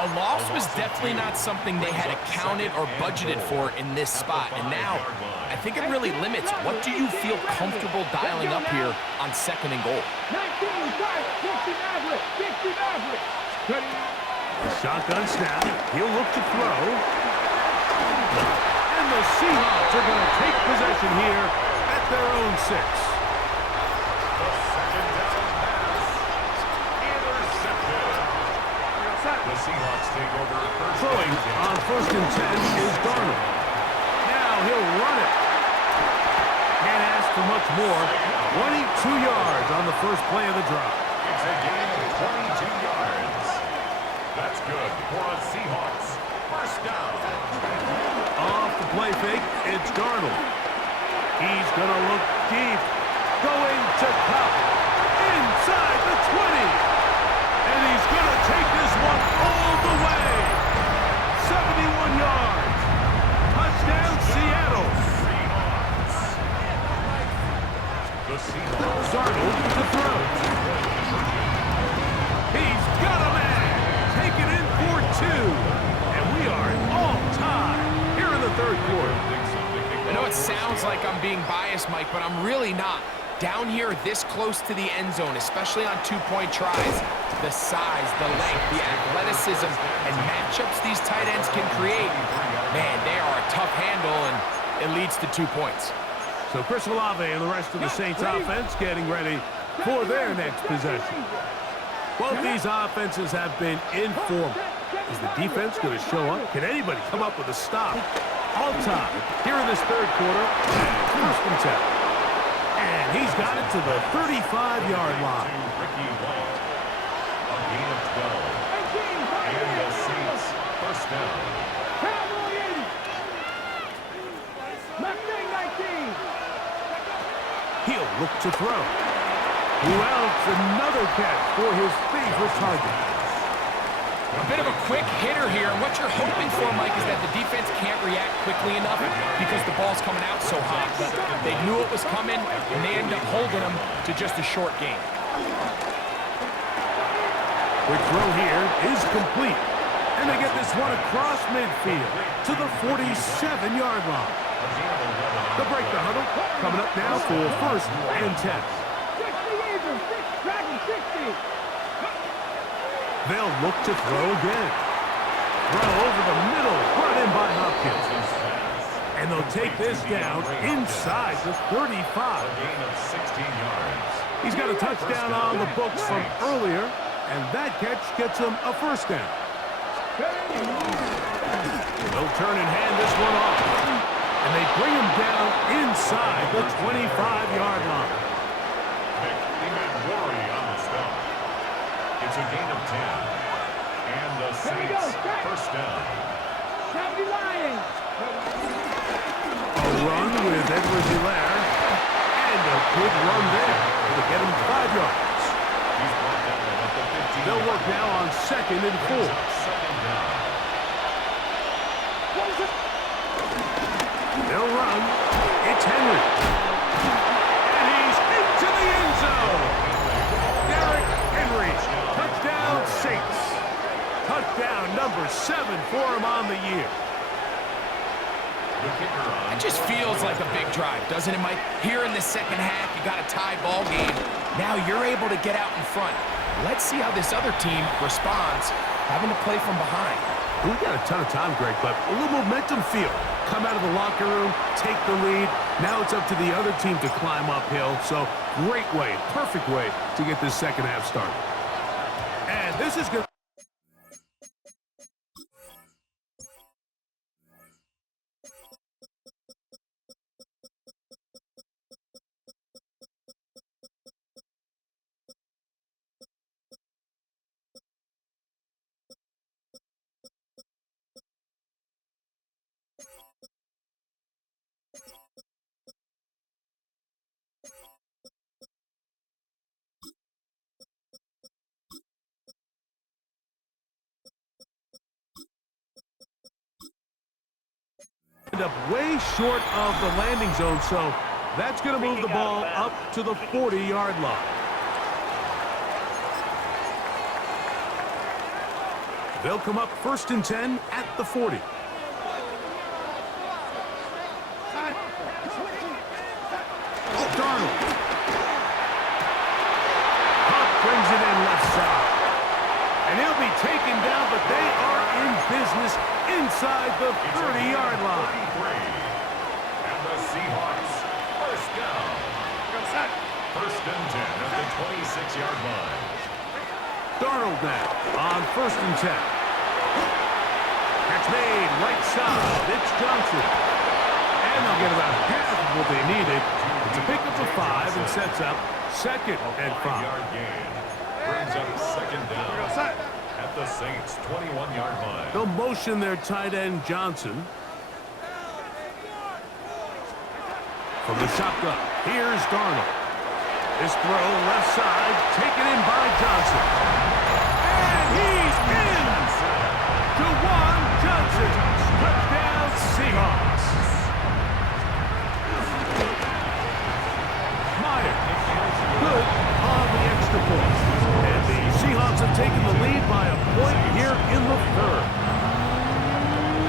A loss was definitely not something they had accounted or budgeted for in this spot. And now, I think it really limits what do you feel comfortable dialing up here on 2nd and goal. Shotgun snap. He'll look to throw. And the Seahawks are going to take possession here at their own 6. The Seahawks take over 1st. Throwing on 1st and 10 is Darnold. Now he'll run it. Can't ask for much more. 22 yards on the first play of the drive. It's a gain of 22 yards. That's good for a Seahawks 1st down. Off the play fake, it's Darnold. He's going to look deep. Going to Cup. Inside the 20. And he's going to take this one all the way. 71 yards. Touchdown, Seattle. The Seahawks. Darnold to throw. He's got a man. sounds like I'm being biased, Mike, but I'm really not. Down here, this close to the end zone, especially on two-point tries, the size, the length, the athleticism, and matchups these tight ends can create, man, they are a tough handle, and it leads to 2 points. So Chris Olave and the rest of the Saints offense getting ready for their next possession. Both these offenses have been informal. Is the defense going to show up? Can anybody come up with a stop? All time here in this third quarter, first and 10. And he's got it to the 35-yard line. Ricky White. A gain of 12. And the Saints first down. He'll look to throw. Well, it's another catch for his favorite target. A bit of a quick hitter here, and what you're hoping for, Mike, is that the defense can't react quickly enough because the ball's coming out so hot. But they knew it was coming, and they end up holding them to just a short game. The throw here is complete, and they get this one across midfield to the 47-yard line. The break the huddle, coming up now for first and 10. They'll look to throw again. Throw over the middle, brought in by Hopkins. And they'll take this down inside the 35. Gain of 16 yards. He's got a touchdown on the books from earlier, and that catch gets him a first down. They'll turn and hand this one off. And they bring him down inside the 25-yard line. They met Rory on the stop. It's a gain of 10. And the Saints first down. A run with Edwards-Helaire. And a good run there. It'll get him 5 yards. He's brought down at the 15. They'll work now on second and 4. Second down. They'll run. It's Henry. And he's into the end zone. Derrick Henry. Touchdown, Saints. Touchdown number 7 for him on the year. It just feels like a big drive, doesn't it, Mike? Here in the second half, you got a tie ball game. Now you're able to get out in front. Let's see how this other team responds, having to play from behind. We've got a ton of time, Greg, but a little momentum feel. Come out of the locker room, take the lead. Now it's up to the other team to climb uphill. So great way, perfect way to get this second half started. And this is going to... end up way short of the landing zone, so that's going to move the ball up to the 40-yard line. They'll come up first and 10 at the 40. Darnold. Hunt brings it in left side. And he'll be taken down, but they are in business inside the 30-yard line. And the Seahawks first down. First and 10 at the 26-yard line. Darnold now on first and 10. Catch made right side. It's Johnson. And they'll get about half of what they needed. It's a pickup of 5 and sets up second and 5. 5-yard gain. Brings up second down at the Saints' 21-yard line. They'll motion their tight end Johnson. From the shotgun, here's Darnold. This throw left side, taken in by Johnson. And he's in! Juwan Johnson. Touchdown Seahawks. Meyer. Good on the extra point. And the Seahawks have taken the lead by a point here in the third.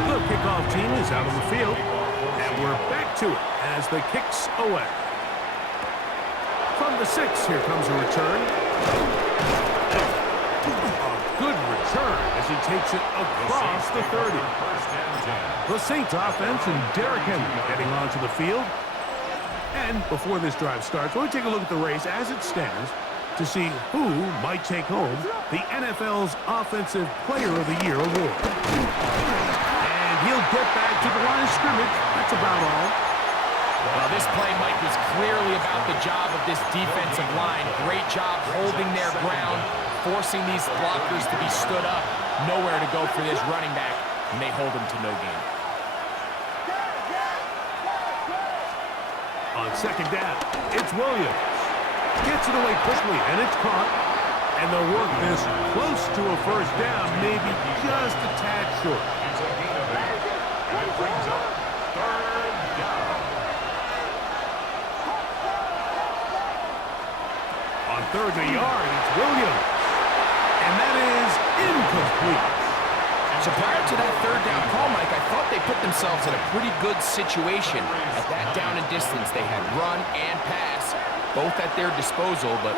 The kickoff team is out on the field. And we're back to it as the kick's away. From the 6, here comes a return. A good return as he takes it across the 30. The Saints offense and Derrick Henry heading onto the field. And before this drive starts, we'll take a look at the race as it stands to see who might take home the NFL's Offensive Player of the Year award. And he'll get back to the line of scrimmage. That's about all. Well, this play, Mike, was clearly about the job of this defensive line. Great job holding their ground, forcing these blockers to be stood up. Nowhere to go for this running back, and they hold him to no gain. On second down, it's Williams. Gets it away quickly, and it's caught. And they'll work this close to a first down, maybe just a tad short. It's a gain of 8, and it brings up 3rd down. On 3rd and a yard, it's Williams. And that is incomplete. So prior to that 3rd down call, Mike, I thought they put themselves in a pretty good situation. At that down and distance, they had run and pass, both at their disposal, but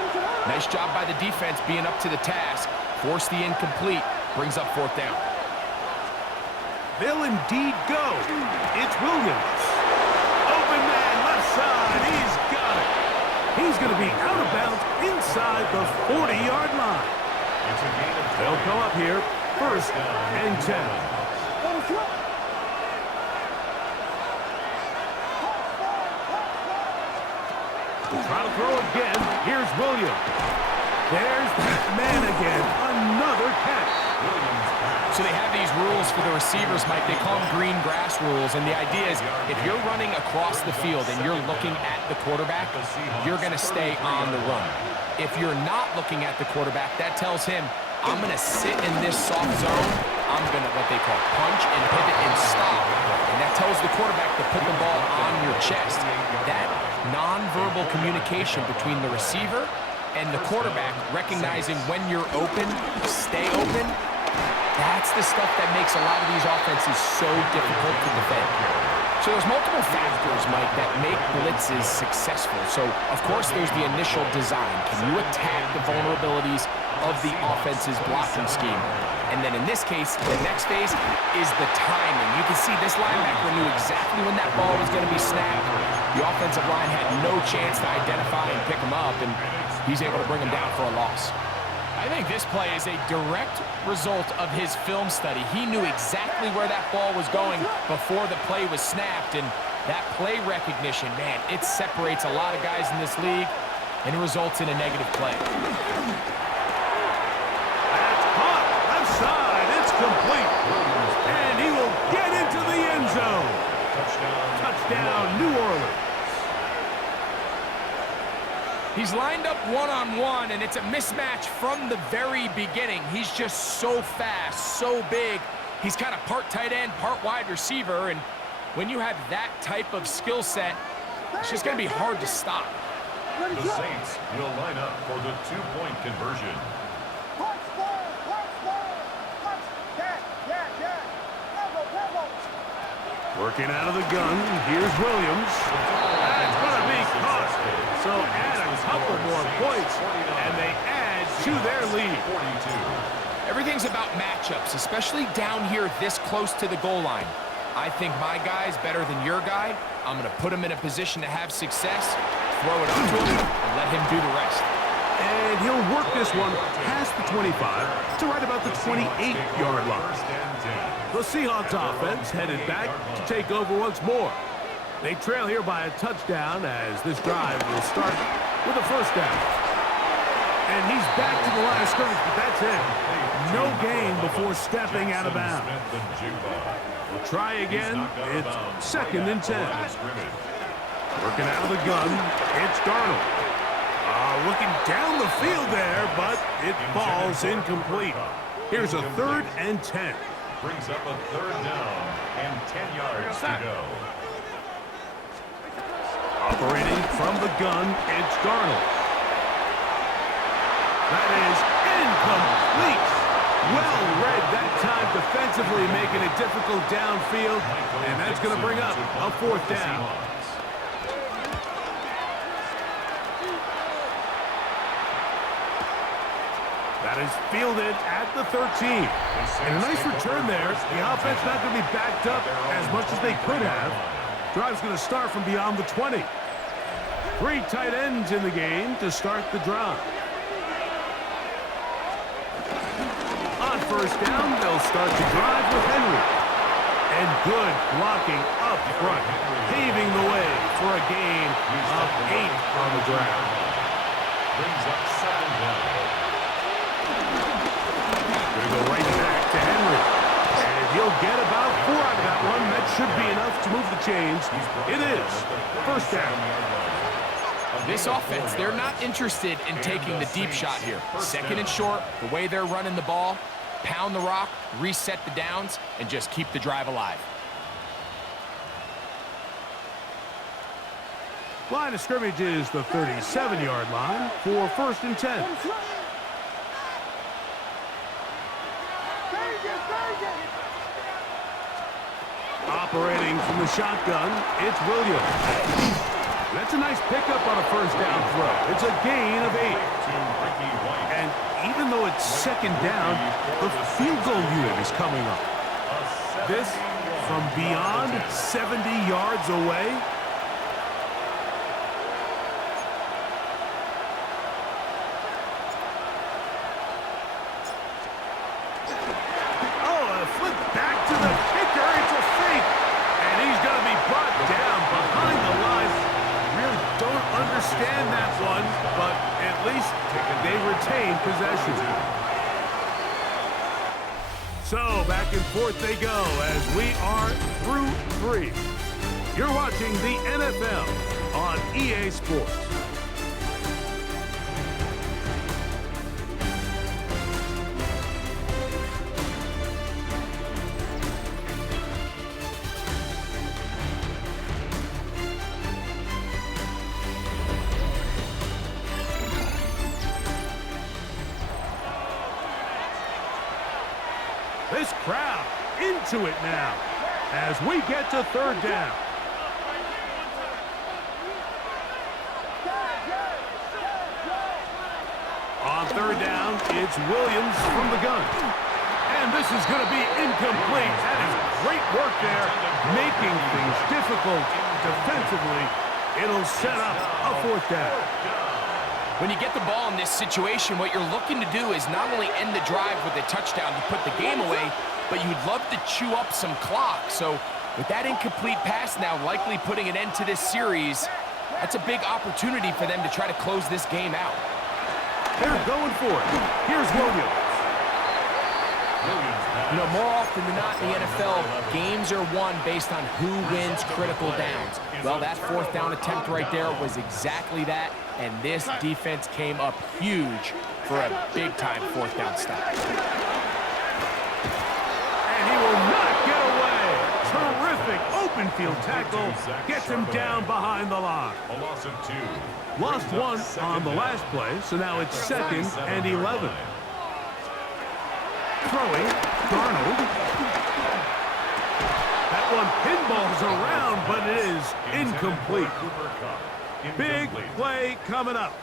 nice job by the defense being up to the task. Force the incomplete, brings up 4th down. They'll indeed go. It's Williams. Open man, left side, he's got it. He's going to be out of bounds inside the 40-yard line. It's a gain of 10. They'll come up here, 1st and 10. Try to throw again. Here's Williams. There's that man again. Another catch. So they have these rules for the receivers, Mike. They call them green grass rules, and the idea is if you're running across the field and you're looking at the quarterback, you're going to stay on the run. If you're not looking at the quarterback, that tells him, I'm going to sit in this soft zone. I'm going to, what they call, punch and pivot and stop. And that tells the quarterback to put the ball on your chest. That nonverbal communication between the receiver and the quarterback, recognizing when you're open, stay open, that's the stuff that makes a lot of these offenses so difficult to defend. So there's multiple factors, Mike, that make blitzes successful. So, of course, there's the initial design. Can you attack the vulnerabilities of the offense's blocking scheme? And then in this case, the next phase is the timing. You can see this linebacker knew exactly when that ball was going to be snapped. The offensive line had no chance to identify and pick him up, and he's able to bring him down for a loss. I think this play is a direct result of his film study. He knew exactly where that ball was going before the play was snapped, and that play recognition, man, it separates a lot of guys in this league, and it results in a negative play. That's caught. Left side. It's complete. And he will get into the end zone. Touchdown, New Orleans. He's lined up one-on-one, and it's a mismatch from the very beginning. He's just so fast, so big. He's kind of part tight end, part wide receiver, and when you have that type of skill set, it's just going to be hard to stop. The Saints will line up for the 2-point conversion. Working out of the gun. Here's Williams. That's going to be caught. So add a couple more points, and they add to their lead. Everything's about matchups, especially down here this close to the goal line. I think my guy's better than your guy. I'm going to put him in a position to have success, throw it up to him, and let him do the rest. And he'll work this one past the 25 to right about the 28-yard line. The Seahawks offense headed back to take over once more. They trail here by a touchdown as this drive will start with a first down. And he's back to the line of scrimmage, but that's it. No gain before stepping out of bounds. We'll try again. It's 2nd and 10. Working out of the gun, it's Darnold. Looking down the field there, but it falls incomplete. Here's a 3rd and 10. Brings up a 3rd down and 10 yards to go. Operating from the gun, it's Darnold. That is incomplete. Well-read have that time defensively, making it difficult downfield, and that's going to bring up a 4th down. That is fielded at the 13. And a nice return there. The offense not going to be backed up as much as they could have. Drive's going to start from beyond the 20. 3 tight ends in the game to start the drive. On 1st down, they'll start the drive with Henry. And good blocking up front, paving the way for a gain of 8 on the ground. Brings up 2nd down. Going to go right back to Henry. And he'll get about 4 out of that one. That should be enough to move the chains. It is 1st down. This offense, they're not interested in taking the deep shot here. 2nd and short, the way they're running the ball, pound the rock, reset the downs, and just keep the drive alive. Line of scrimmage is the 37-yard line for 1st and 10. Operating from the shotgun, it's Williams. That's a nice pickup on a 1st down throw. It's a gain of 8. And even though it's 2nd down, the field goal unit is coming up. This from beyond 70 yards away. Oh, a flip back to the kicker. It's a fake. And he's going to be brought down behind the line. Really don't understand that one, but at least they retain possession. So back and forth they go as we are through 3. You're watching the NFL on EA Sports. This crowd into it now as we get to 3rd down. On 3rd down, it's Williams from the gun. And this is going to be incomplete. That is great work there, making things difficult defensively. It'll set up a 4th down. When you get the ball in this situation, what you're looking to do is not only end the drive with a touchdown to put the game away, but you'd love to chew up some clock. So with that incomplete pass now likely putting an end to this series, that's a big opportunity for them to try to close this game out. They're going for it. Here's Williams. You know, more often than not in the NFL, games are won based on who wins critical downs. Well, that 4th down attempt right there was exactly that, and this defense came up huge for a big-time 4th down stop. And he will not get away. Terrific open field tackle. Gets him down behind the line. A loss of 2. Lost 1 on the last play, so now it's 2nd and 11. Throwing, Darnold. That one pinballs around, but it is incomplete. Big play coming up.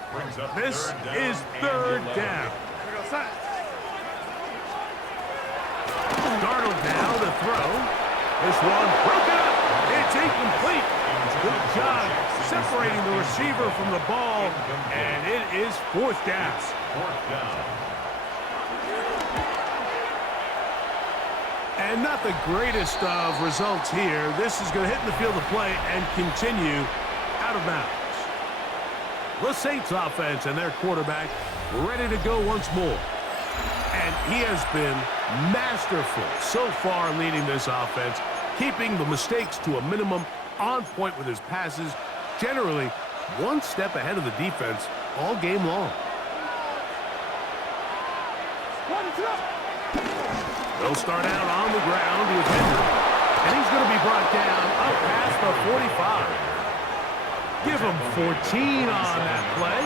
This is 3rd down. Darnold now to throw. This one broken up. It's incomplete. Good job separating the receiver from the ball, and it is 4th down. 4th down. And not the greatest of results here. This is going to hit in the field of play and continue out of bounds. The Saints offense and their quarterback ready to go once more. And he has been masterful so far leading this offense, keeping the mistakes to a minimum, on point with his passes, generally one step ahead of the defense all game long. They'll start out on the ground with Henry, and he's going to be brought down up past the 45. Give him 14 on that play.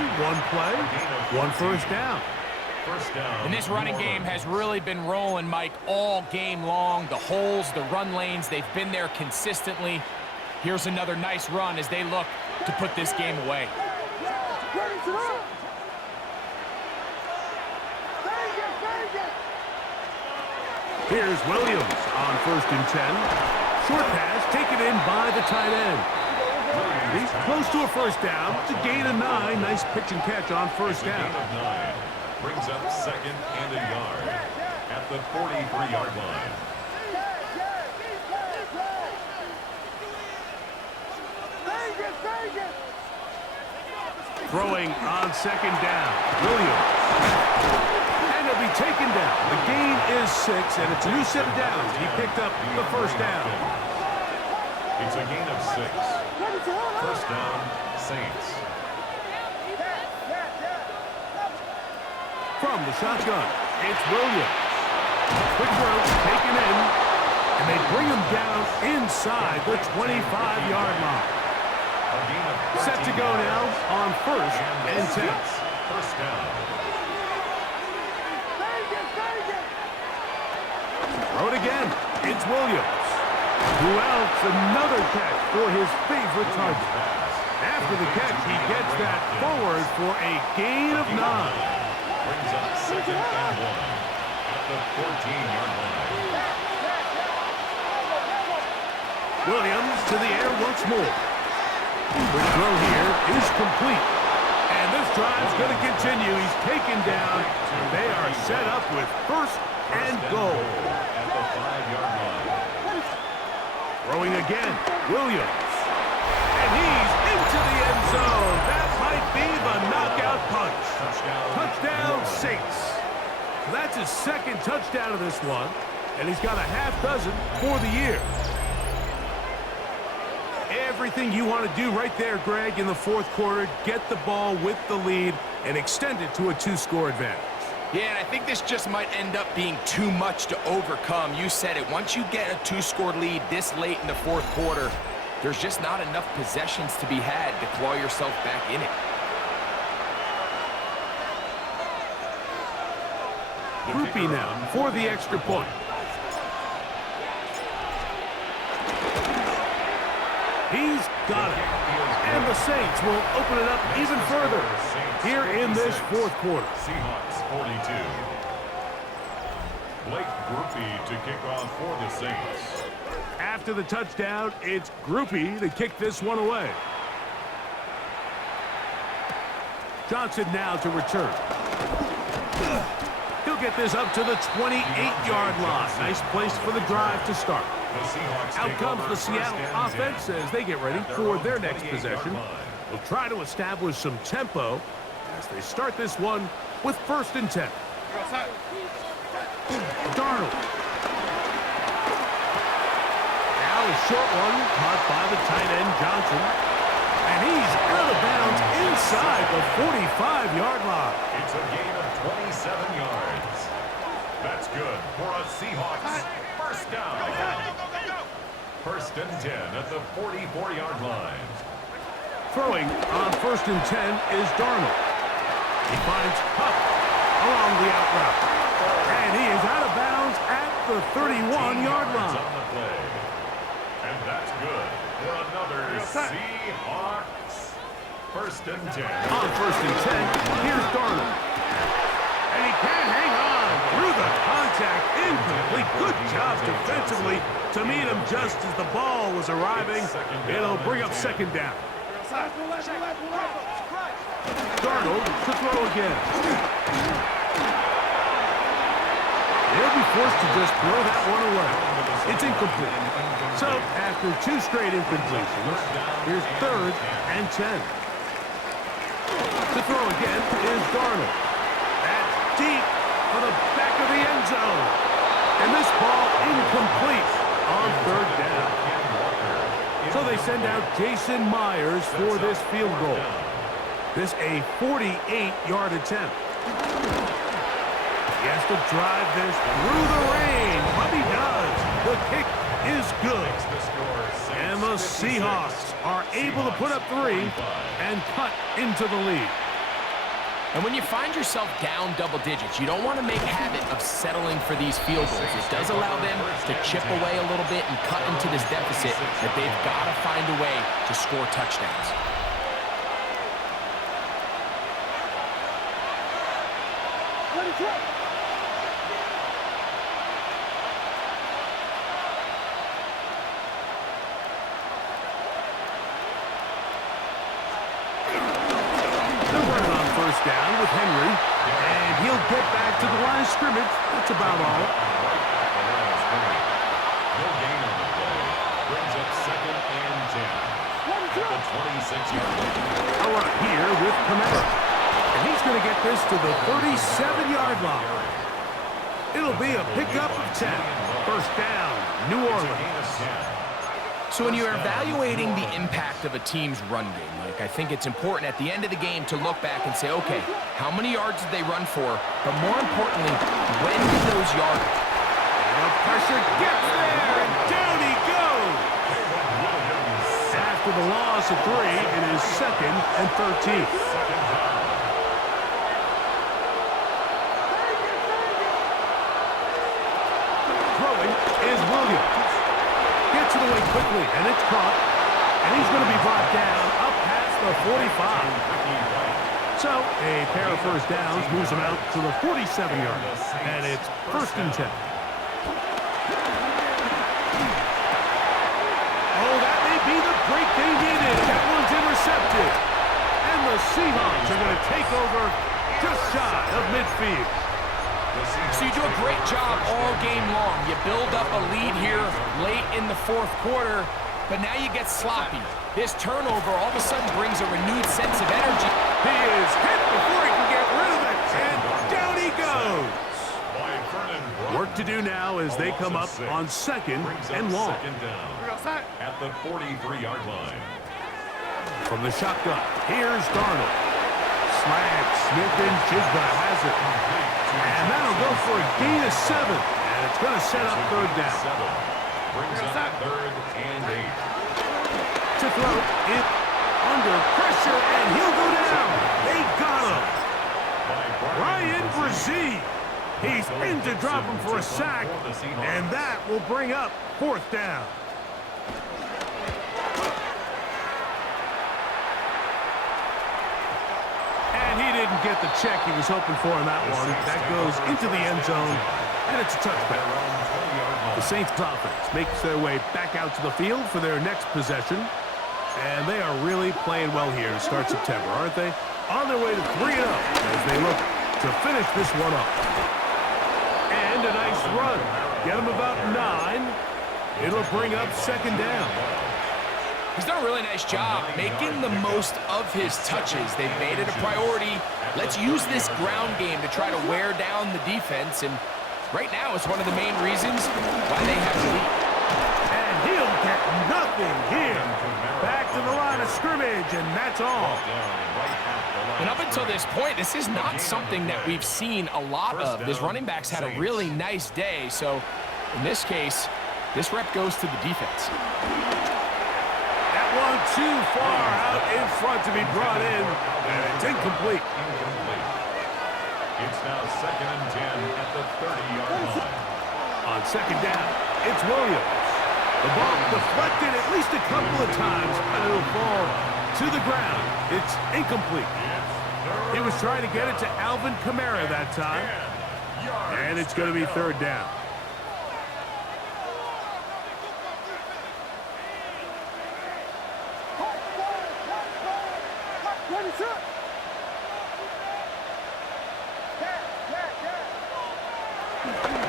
1 1st down. First down. And this running game has really been rolling, Mike, all game long. The holes, the run lanes, they've been there consistently. Here's another nice run as they look to put this game away. Here's Williams on 1st and 10. Short pass taken in by the tight end. He's close to a first down. It's a gain of 9. Nice pitch and catch on first down. Gain of 9. Brings up 2nd and a yard at the 43-yard line. Throwing on 2nd down. Williams. And he'll be taken down. The gain is 6, and it's a new set of downs. He picked up the first down. It's a gain of 6. First down, Saints. From the shotgun, it's Williams. Quick throw taken in, and they bring him down inside the 25-yard line. Set to go now on 1st and 10. First down. Throw it again. It's Williams. Who else? Another catch for his favorite target. After the catch, he gets that forward for a gain of 9. Brings up 2nd and 1 at the 14-yard line. Williams to the air once more. The throw here is complete. And this drive's going to continue. He's taken down. They are set up with 1st and goal. At the 5-yard line. Throwing again, Williams. And he's into the end zone. That might be the knockout punch. Touchdown, Saints. So that's his 2nd touchdown of this one. And he's got a half dozen for the year. Everything you want to do right there, Greg, in the 4th quarter. Get the ball with the lead and extend it to a 2-score advantage. Yeah, and I think this just might end up being too much to overcome. You said it. Once you get a 2-score lead this late in the 4th quarter, there's just not enough possessions to be had to claw yourself back in it. Groupie now for the extra point. He's got it. And the Saints will open it up even further here in this 4th quarter. Seahawks 42. Blake Groupie to kick off for the Saints. After the touchdown, it's Groupie to kick this one away. Johnson now to return. He'll get this up to the 28-yard line. Nice place for the drive to start. Out comes the Seattle offense as they get ready for their next possession. They'll try to establish some tempo as they start this one with 1st and 10. Darnold. Now a short one caught by the tight end Johnson. And he's out of bounds inside the 45-yard line. It's a gain of 27 yards. That's good for a Seahawks first down. 1st and 10 at the 44-yard line. Throwing on 1st and 10 is Darnold. He finds Huff along the out route. And he is out of bounds at the 31-yard line. On the play. And that's good for another Seahawks 1st and 10. On 1st and 10, here's Darnold. And he can't hang on through the contact. Incomplete. Good job defensively to meet him just as the ball was arriving. It'll bring up 2nd down. Darnold to throw again. He'll be forced to just throw that one away. It's incomplete. So after 2 straight incompletions, here's 3rd and 10. To throw again is Darnold. That's deep for the back of the end zone. And this ball incomplete on 3rd down. So they send out Jason Myers for this field goal. This a 48-yard attempt. He has to drive this through the rain, but he does. The kick is good. And the Seahawks are able to put up 3 and cut into the lead. And when you find yourself down double digits, you don't want to make habit of settling for these field goals. It does allow them to chip away a little bit and cut into this deficit that they've got to find a way to score touchdowns. Down with Henry, and he'll get back to the line of scrimmage. That's about all. No gain on the play. Brings up 2nd and 10. At the 26-yard line. A run here with Kamara, and he's going to get this to the 37-yard line. It'll be a pickup of 10. First down, New Orleans. So when you're evaluating the impact of a team's run game, Mike, I think it's important at the end of the game to look back and say, okay, how many yards did they run for? But more importantly, when did those yards... The pressure gets there, and down he goes! After the loss of 3, it is 2nd and 13. Throwing is Williams. Gets it away quickly, and it's caught. And he's going to be brought down up past the 45. So a pair of first downs moves him out to the 47-yard line. And it's 1st and 10. Oh, that may be the break they needed. That one's intercepted. And the Seahawks are going to take over just shy of midfield. So you do a great job all game long. You build up a lead here late in the 4th quarter, but now you get sloppy. This turnover all of a sudden brings a renewed sense of energy. He is hit before he can get rid of it, and down he goes. Work to do now as they come up on 2nd and long. At the 43-yard line. From the shotgun, here's Darnold. Slant, Smith and Jigba has it. And that'll go for a gain of 7. And it's going to set up 3rd down. Brings up 3rd and 8. To throw it under pressure, and he'll go down. They got him. Ryan Brzee. He's in to drop him for a sack, and that will bring up 4th down. And he didn't get the check he was hoping for in that one. That goes into the end zone, and it's a touchback. The Saints offense makes their way back out to the field for their next possession. And they are really playing well here to start September, aren't they? On their way to 3-0 as they look to finish this one up. And a nice run. Get him about 9. It'll bring up 2nd down. He's done a really nice job making the most of his touches. They've made it a priority. Let's use this ground game to try to wear down the defense. And right now, it's one of the main reasons why they have the lead. And he'll get nothing here. Back to the line of scrimmage, and that's all. And up until this point, this is not something that we've seen a lot of. This running back's had a really nice day. So in this case, this rep goes to the defense. That one too far out in front to be brought in, and it's incomplete. It's now 2nd and 10 at the 30-yard line. On 2nd down, it's Williams. The ball deflected at least a couple of times, but it'll fall to the ground. It's incomplete. He was trying to get it to Alvin Kamara that time, and it's going to be 3rd down.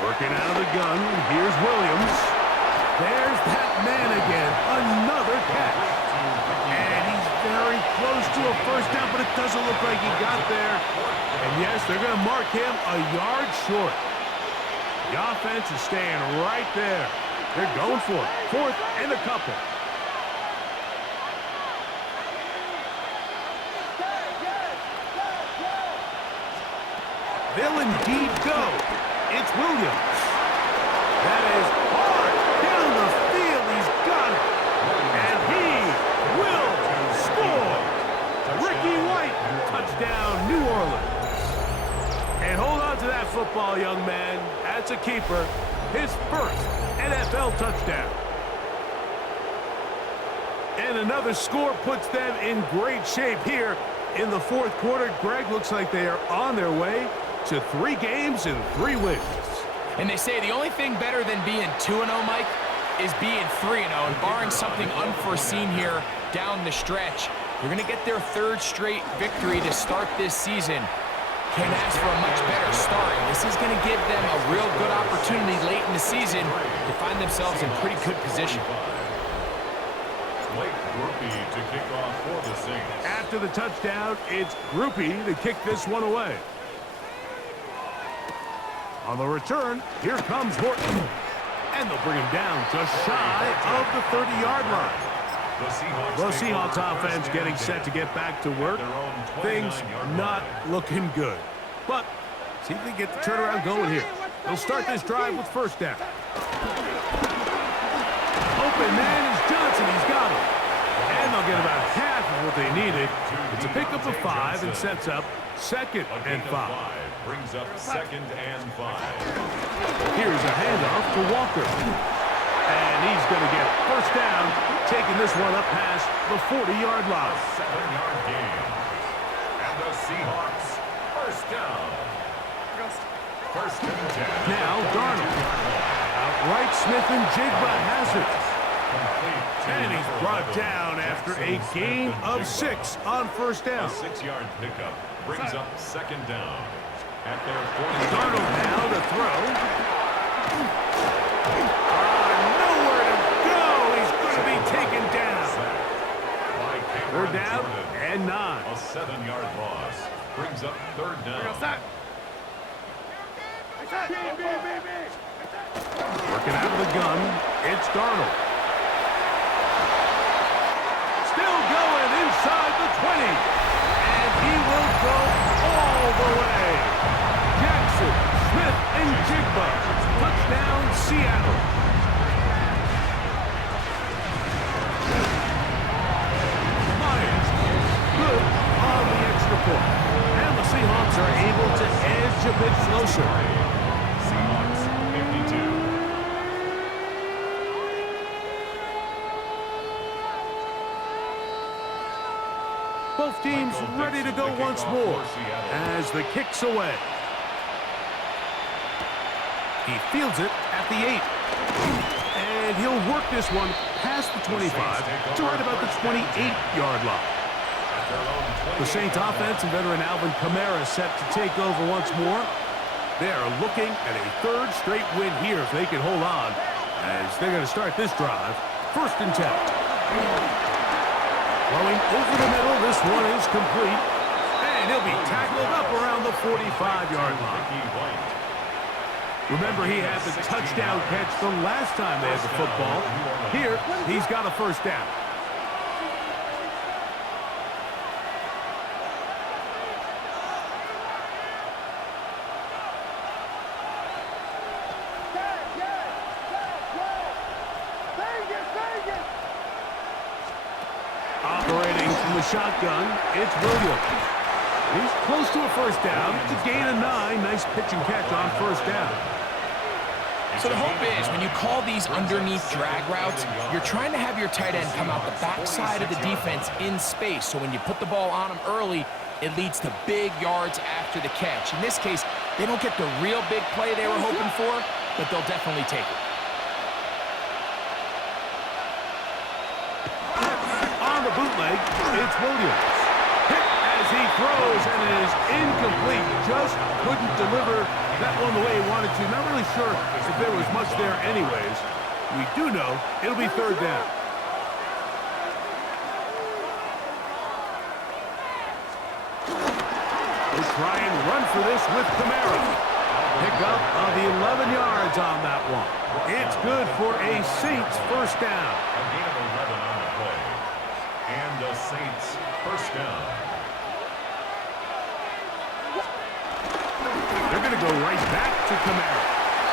Working out of the gun, here's Williams. There's that man again, another catch. And he's very close to a first down, but it doesn't look like he got there. And yes, they're going to mark him a yard short. The offense is staying right there. They're going for it. 4th and a couple. They'll indeed go. It's Williams. That is hard down the field. He's got it. And he will score. Ricky White, touchdown, New Orleans. that football, young man. That's a keeper. His first NFL touchdown. And another score puts them in great shape here in the fourth quarter. Greg, looks like they are on their way to 3 games and 3 wins. And they say the only thing better than being 2-0, Mike, is being 3-0. And barring something unforeseen here down the stretch, they're going to get their 3rd straight victory to start this season. Can't ask for a much better start. This is going to give them a real good opportunity late in the season to find themselves in pretty good position. Blake Groupie to kick off for the Saints. After the touchdown, it's Groupie to kick this one away. On the return, here comes Horton. And they'll bring him down just shy of the 30-yard line. The Seahawks offense getting set to get back to work. Things not looking good. But see if they get the turnaround going here. They'll start this drive with first down. Open man is Johnson. He's got him. And they'll get about half of what they needed. It's a pickup of 5 and sets up 2nd and 5. Brings up 2nd and 5. Here's a handoff to Walker. And he's going to get first down, taking this one up past the 40-yard line. 7-yard gain. And the Seahawks first down. First and 10. Now Darnold. Outright Smith and Jigba has it. And he's brought down after a gain of 6 on first down. A 6-yard pickup brings up 2nd down. At their 40. Darnold now to throw. Nowhere to go. He's going to be taken down. 3rd down and 9. A 7-yard loss brings up 3rd down. Working out of the gun, it's Darnold. Still going inside the 20. And he will go all the way. Jackson, Smith, and Jigba. Touchdown, Seattle. Myers, good on the extra point. And the Seahawks are able to edge a bit closer. Seahawks 52. Both teams ready to go once more as the kick's away. He fields it at the 8. And he'll work this one past the 25 to right about the 28-yard line. The Saints offense and veteran Alvin Kamara set to take over once more. They are looking at a 3rd straight win here if they can hold on, as they're going to start this drive. 1st and 10. Throwing over the middle, this one is complete. And he'll be tackled up around the 45-yard line. Remember, he had the touchdown catch the last time they had the football. Here, he's got a first down. Operating from the shotgun, it's Williams. He's close to a first down. It's a gain of 9. Nice pitch and catch on first down. So the hope is when you call these underneath drag routes, you're trying to have your tight end come out the backside of the defense in space. So when you put the ball on him early, it leads to big yards after the catch. In this case, they don't get the real big play they were hoping for, but they'll definitely take it. On the bootleg, it's Williams. Hit as he throws, and it is incomplete. Just couldn't deliver that one the way he wanted to. Not really sure if there was much there anyways. We do know it'll be 3rd down. We'll try and run for this with Kamara. Pick up of the 11 yards on that one. It's good for a Saints first down. A gain of 11 on the play. And the Saints first down. They're going to go right back to Kamara.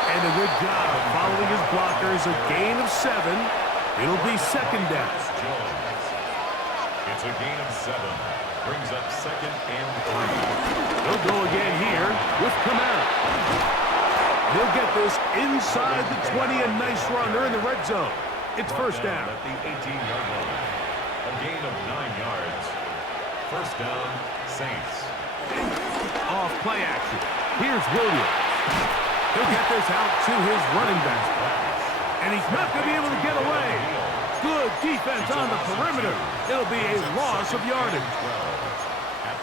And a good job of following his blockers. A gain of 7. It'll be 2nd down. It's a gain of 7. Brings up 2nd and 3. They'll go again here with Kamara. He'll get this inside the 20, a nice run. They're in the red zone. It's first down. At the 18-yard line. A gain of 9 yards. First down, Saints. Off play action. Here's Williams. He'll get this out to his running back. And he's not going to be able to get away. Good defense on the perimeter. It'll be a loss of yardage.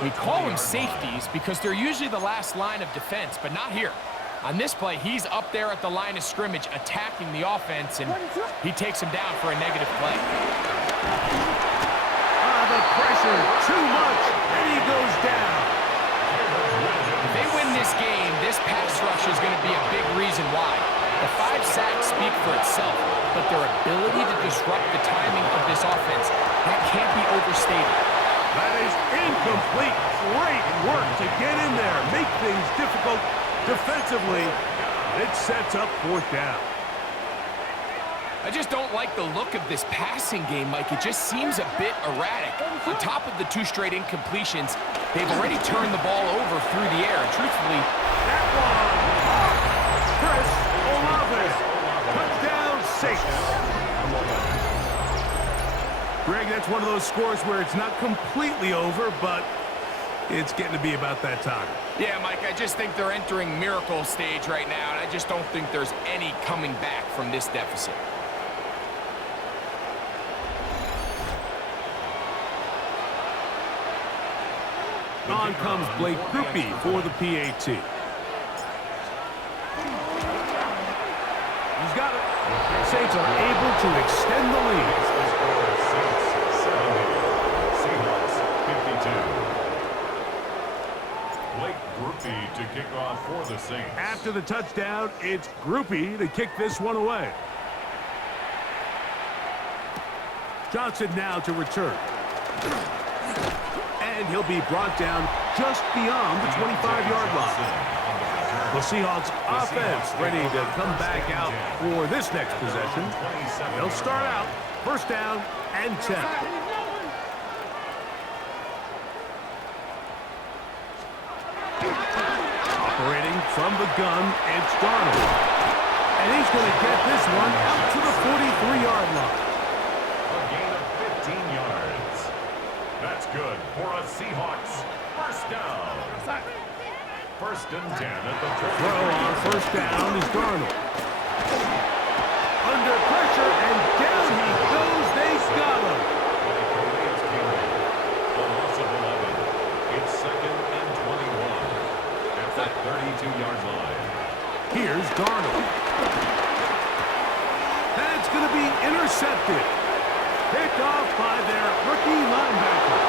We call them safeties because they're usually the last line of defense, but not here. On this play, he's up there at the line of scrimmage attacking the offense, and he takes him down for a negative play. The pressure, too much, and he goes down. If they win this game, this pass rush is going to be a big reason why. The 5 sacks speak for itself, but their ability to disrupt the timing of this offense, that can't be overstated. That is incomplete. Great work to get in there, make things difficult defensively. It sets up fourth down. I just don't like the look of this passing game, Mike. It just seems a bit erratic. On top of the 2 straight incompletions, they've already turned the ball over through the air. And truthfully, that one, Chris Olave, touchdown Saints. Greg, that's one of those scores where it's not completely over, but it's getting to be about that time. Yeah, Mike, I just think they're entering miracle stage right now, and I just don't think there's any coming back from this deficit. On comes Blake Grupe for the PAT. He's got it. Saints are able to extend the lead. Seahawks 52. Blake Grupe to kick off for the Saints. After the touchdown, it's Grupe to kick this one away. Johnson now to return. And he'll be brought down just beyond the 25-yard line. The Seahawks offense ready to come back out for this next possession. They'll start out first down and 10. Operating from the gun, it's Darnold. And he's going to get this one out to the 43-yard line. A gain of 15 yards. That's good for a Seahawks first down. First and 10 at the Throw on first down is Darnold. Under pressure, and down he goes. They got him. A loss of 11. It's second and 21 at the 32-yard line. Here's Darnold. That's going to be intercepted. Picked off by their rookie linebacker.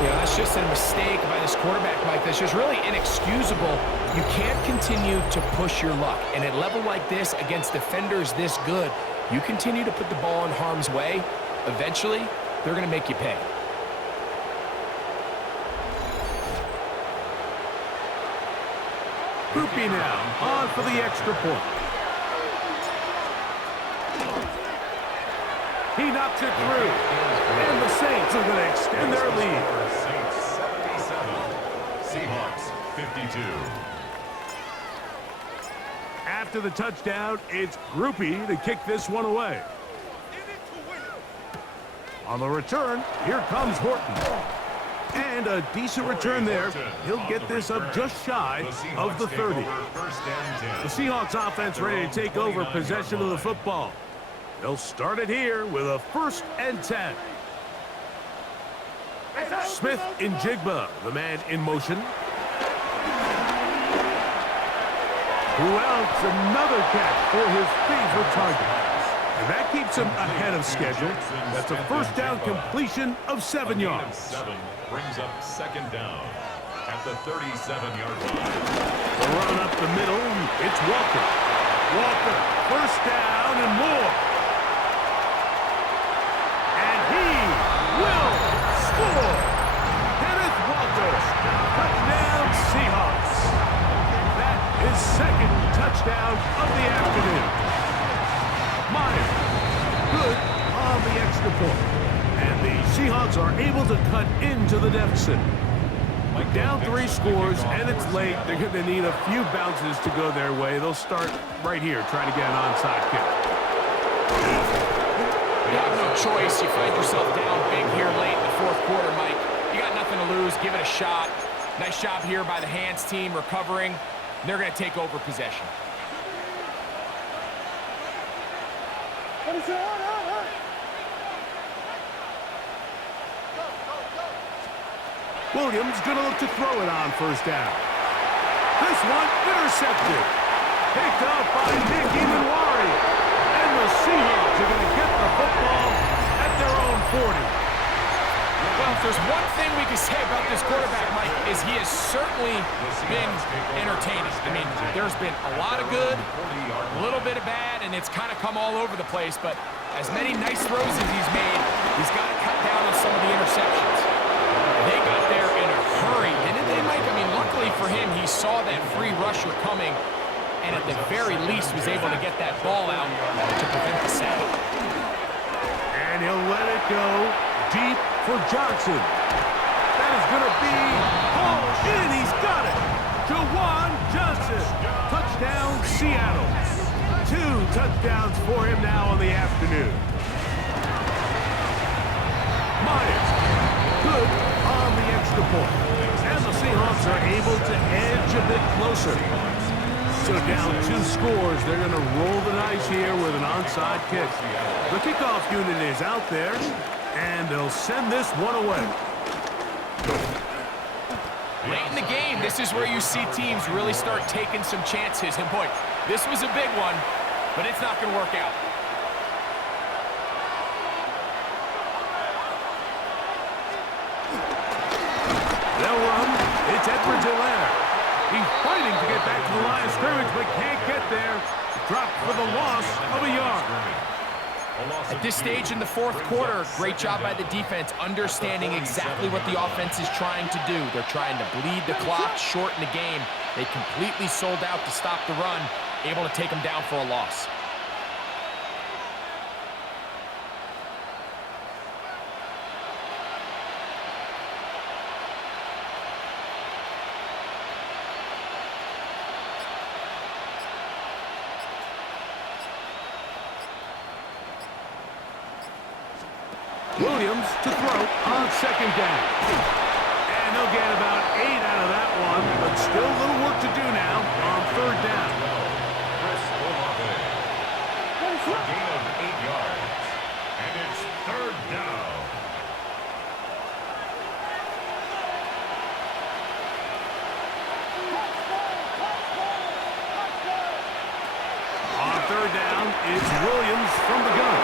Yeah, that's just a mistake by this quarterback, Mike. That's just really inexcusable. You can't continue to push your luck. And at a level like this, against defenders this good, you continue to put the ball in harm's way, eventually, they're going to make you pay. Grupe now on for the extra point. He knocks it through. And the Saints are going to extend their lead. Saints 77. Seahawks 52. After the touchdown, it's Grupe to kick this one away. On the return, here comes Horton. And a decent return there. He'll get this up just shy of the 30. The Seahawks offense ready to take over possession of the football. They'll start it here with a first and 10. Smith in Jigba, the man in motion. Who else? Another catch for his favorite target. And that keeps him ahead of schedule. That's a first down completion of 7 yards. 7 brings up second down at the 37-yard line. The run up the middle, it's Walker. Walker, first down and more. And he will score. Kenneth Walker, touchdown Seahawks. That is second touchdown of the afternoon. Myers, good on the extra point. And the Seahawks are able to cut into the deficit. Down 3 scores, and it's late. They're going to need a few bounces to go their way. They'll start right here, trying to get an onside kick. You have no choice. You find yourself down big here late in the fourth quarter, Mike. You got nothing to lose. Give it a shot. Nice job here by the hands team recovering. They're going to take over possession. Williams going to look to throw it on first down. This one intercepted. Picked up by Nick Imanwari. And the Seahawks are going to get the football at their own 40. Well, if there's one thing we can say about this quarterback, Mike, is he has certainly been entertaining. I mean, there's been a lot of good, a little bit of bad, and it's kind of come all over the place. But as many nice throws as he's made, he's got to cut down on some of the interceptions. They got there in a hurry, didn't they, Mike? I mean, luckily for him, he saw that free rusher coming, and at the very least was able to get that ball out to prevent the sack. And he'll let it go deep for Johnson. That is going to be hauled in. He's got it. Jawan Johnson. Touchdown, Seattle. 2 touchdowns for him now on the afternoon. Myers. Good on the extra point. And the Seahawks are able to edge a bit closer. So down 2 scores, they're going to roll the dice here with an onside kick. The kickoff unit is out there, and they'll send this one away. Late in the game, this is where you see teams really start taking some chances. And boy, this was a big one, but it's not going to work out. They'll run. It's Edwards-Helaire. He's fighting to get back to the line of scrimmage, but can't get there. Dropped for the loss of a yard. At this stage in the fourth quarter, great job by the defense, understanding exactly what the offense is trying to do. They're trying to bleed the clock, shorten the game. They completely sold out to stop the run, able to take them down for a loss. Williams to throw on second down. And they'll get about 8 out of that one, but still a little work to do now on third down. Gain of 8 yards. And it's third down. On third down, it's Williams from the gun.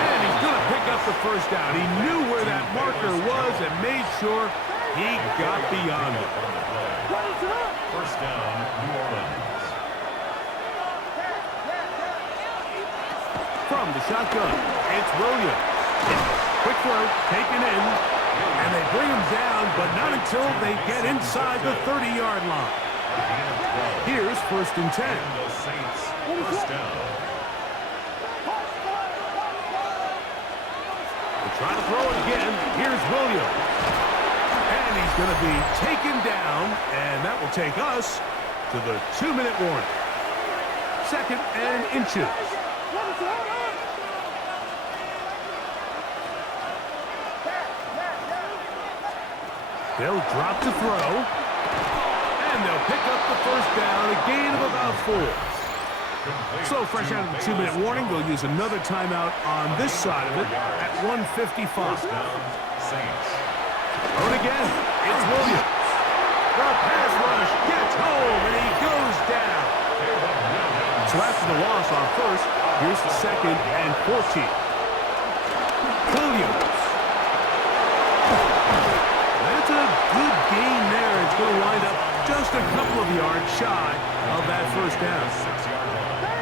And he's going to pick up the first down. He knew where that marker was and made sure he got beyond it. First down, New Orleans. From the shotgun, it's Williams. Quick throw, taken in, and they bring him down, but not until they get inside the 30-yard line. Here's 1st and 10. The Saints, first down. Trying to throw it again. Here's Williams. And he's going to be taken down, and that will take us to the 2-minute warning. 2nd and inches. They'll drop to throw, and they'll pick up the first down, a gain of about 4. So fresh out of the 2-minute warning, they'll use another timeout on this side of it at 1:55. Thrown again, it's Williams. The pass rush gets home, and he goes down. So after the loss on first, here's the 2nd and 14. Williams. That's a good gain there. It's going to wind up just a couple of yards shy of that first down.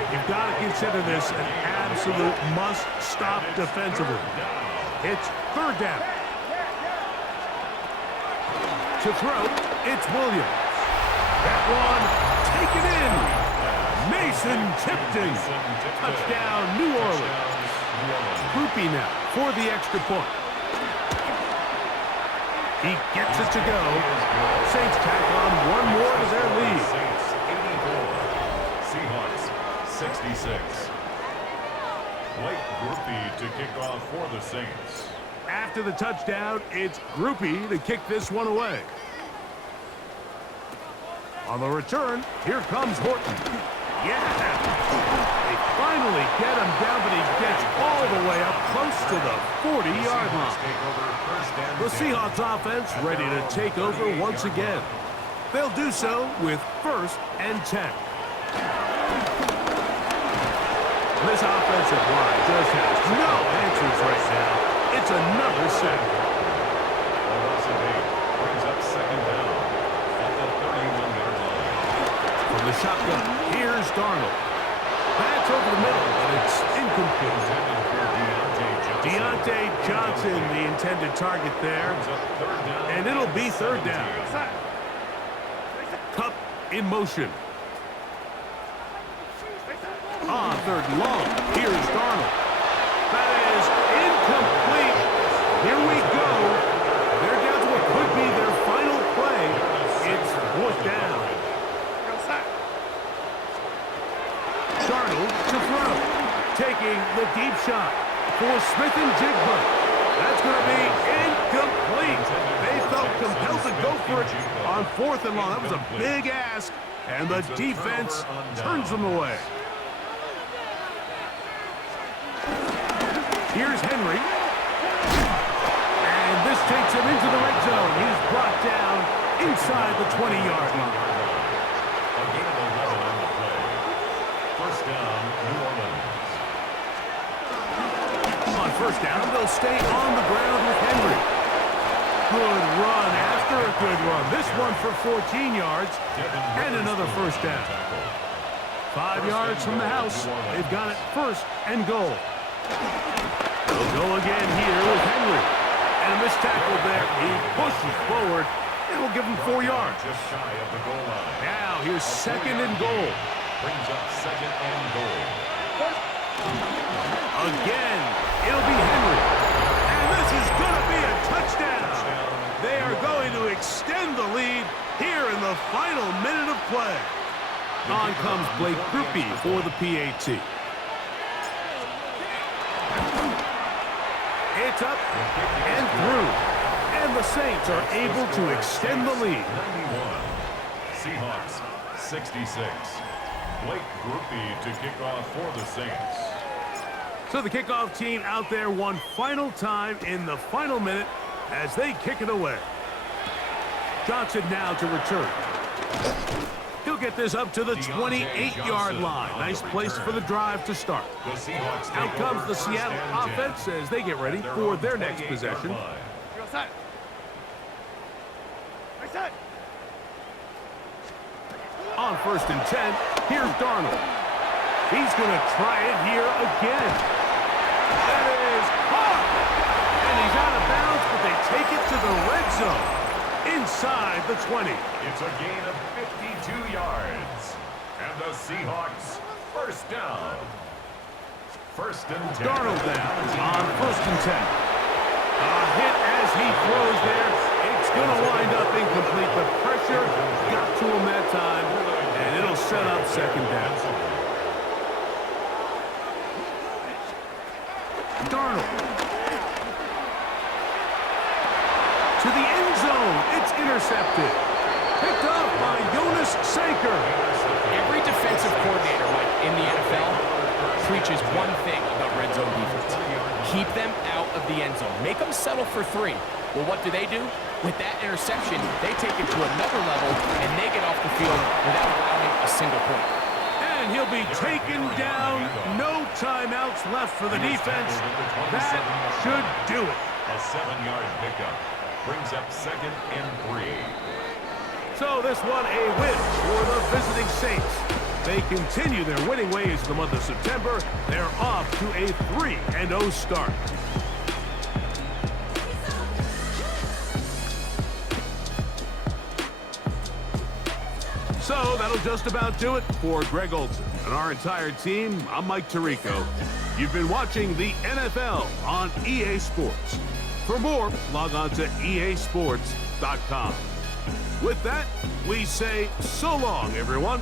You've got to consider this an absolute must-stop defensively. It's third down. To throw, it's Williams. That one taken in. Mason Tipton. Touchdown, New Orleans. Groupie now for the extra point. He gets it to go. Saints tack on one more to their lead. Saints 84, Seahawks 66. Blake Groupie to kick off for the Saints. After the touchdown, it's Groupie to kick this one away. On the return, here comes Horton. Yeah! They finally get him down, but he gets all the way up close to the 40-yard line. The Seahawks offense ready to take over once again. They'll do so with 1st and 10. This offensive line just has no answers right now. It's another sack. Brings up 2nd down at the 31-yard line. From the shotgun, here's Darnold. That's over the middle, but it's incomplete. Deontay Johnson, the intended target there. And it'll be 3rd down. Cup in motion. On 3rd and long, here's Darnold. That is incomplete. Here we go. They're down to what could be their final play. It's 4th down. Darnold to throw. Taking the deep shot for Smith and Jigba. That's going to be incomplete. They felt compelled to go for it on 4th and long. That was a big ask, and the defense turns them away. Here's Henry. And this takes him into the red zone. He's brought down inside the 20-yard line. A gain of 11 on the play. 1st down, New Orleans. On 1st down, they'll stay on the ground with Henry. Good run after a good run. This one for 14 yards and another 1st down. 5 yards from the house. They've got it 1st and goal. They'll go again here with Henry. And a missed tackle there. He pushes forward. It will give him 4 yards. Just shy of the goal line. Now here's 2nd and goal. Brings up 2nd and goal. Again, it'll be Henry. And this is going to be a touchdown. They are going to extend the lead here in the final minute of play. On comes Blake Groupie for the PAT. It's up and through. And the Saints are able to extend the lead. 91. Seahawks 66. Blake Groupie to kick off for the Saints. So the kickoff team out there one final time in the final minute as they kick it away. Johnson now to return. He'll get this up to the 28-yard line. Nice place for the drive to start. Out comes the Seattle offense as they get ready for their next possession. On 1st and 10, here's Darnold. He's going to try it here again. That is hot! And he's out of bounds, but they take it to the red zone. Inside the 20. It's a gain of 52 yards. And the Seahawks 1st down. 1st and 10. Darnold down on 1st and 10. A hit as he throws there. It's going to wind up incomplete. The pressure got to him that time, and it'll set up 2nd down. Darnold. To the end zone. It's intercepted. Picked up by Jonas Sanker. Every defensive coordinator, Mike, in the NFL preaches one thing about red zone defense. Keep them out of the end zone. Make them settle for 3. Well, what do? With that interception, they take it to another level, and they get off the field without allowing a single point. And he'll be taken down. No timeouts left for the defense. That should do it. A 7-yard pickup. Brings up 2nd and 3. So this one a win for the visiting Saints. They continue their winning ways in the month of September. They're off to a 3-0 start. So that'll just about do it for Greg Olson and our entire team. I'm Mike Tirico. You've been watching the NFL on EA Sports. For more, log on to easports.com. With that, we say so long, everyone.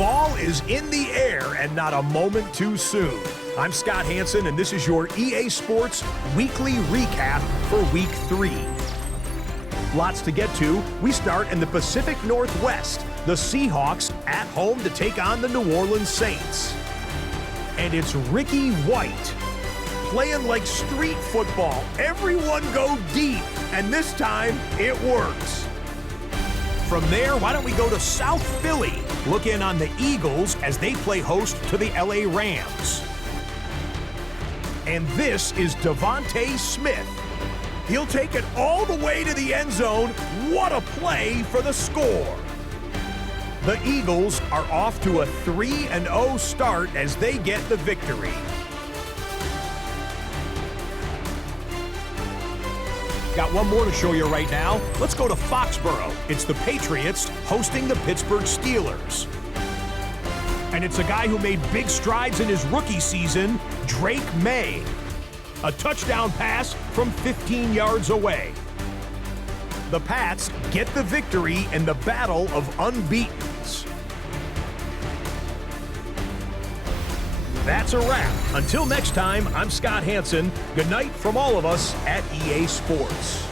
Fall is in the air and not a moment too soon. I'm Scott Hansen, and this is your EA Sports Weekly Recap for Week 3. Lots to get to. We start in the Pacific Northwest. The Seahawks at home to take on the New Orleans Saints. And it's Ricky White playing like street football. Everyone go deep, and this time it works. From there, why don't we go to South Philly? Look in on the Eagles as they play host to the LA Rams. And this is Devontae Smith. He'll take it all the way to the end zone. What a play for the score. The Eagles are off to a 3-0 start as they get the victory. Got one more to show you right now. Let's go to Foxborough. It's the Patriots hosting the Pittsburgh Steelers. And it's a guy who made big strides in his rookie season, Drake May. A touchdown pass from 15 yards away. The Pats get the victory in the battle of unbeatens. That's a wrap. Until next time, I'm Scott Hansen. Good night from all of us at EA Sports.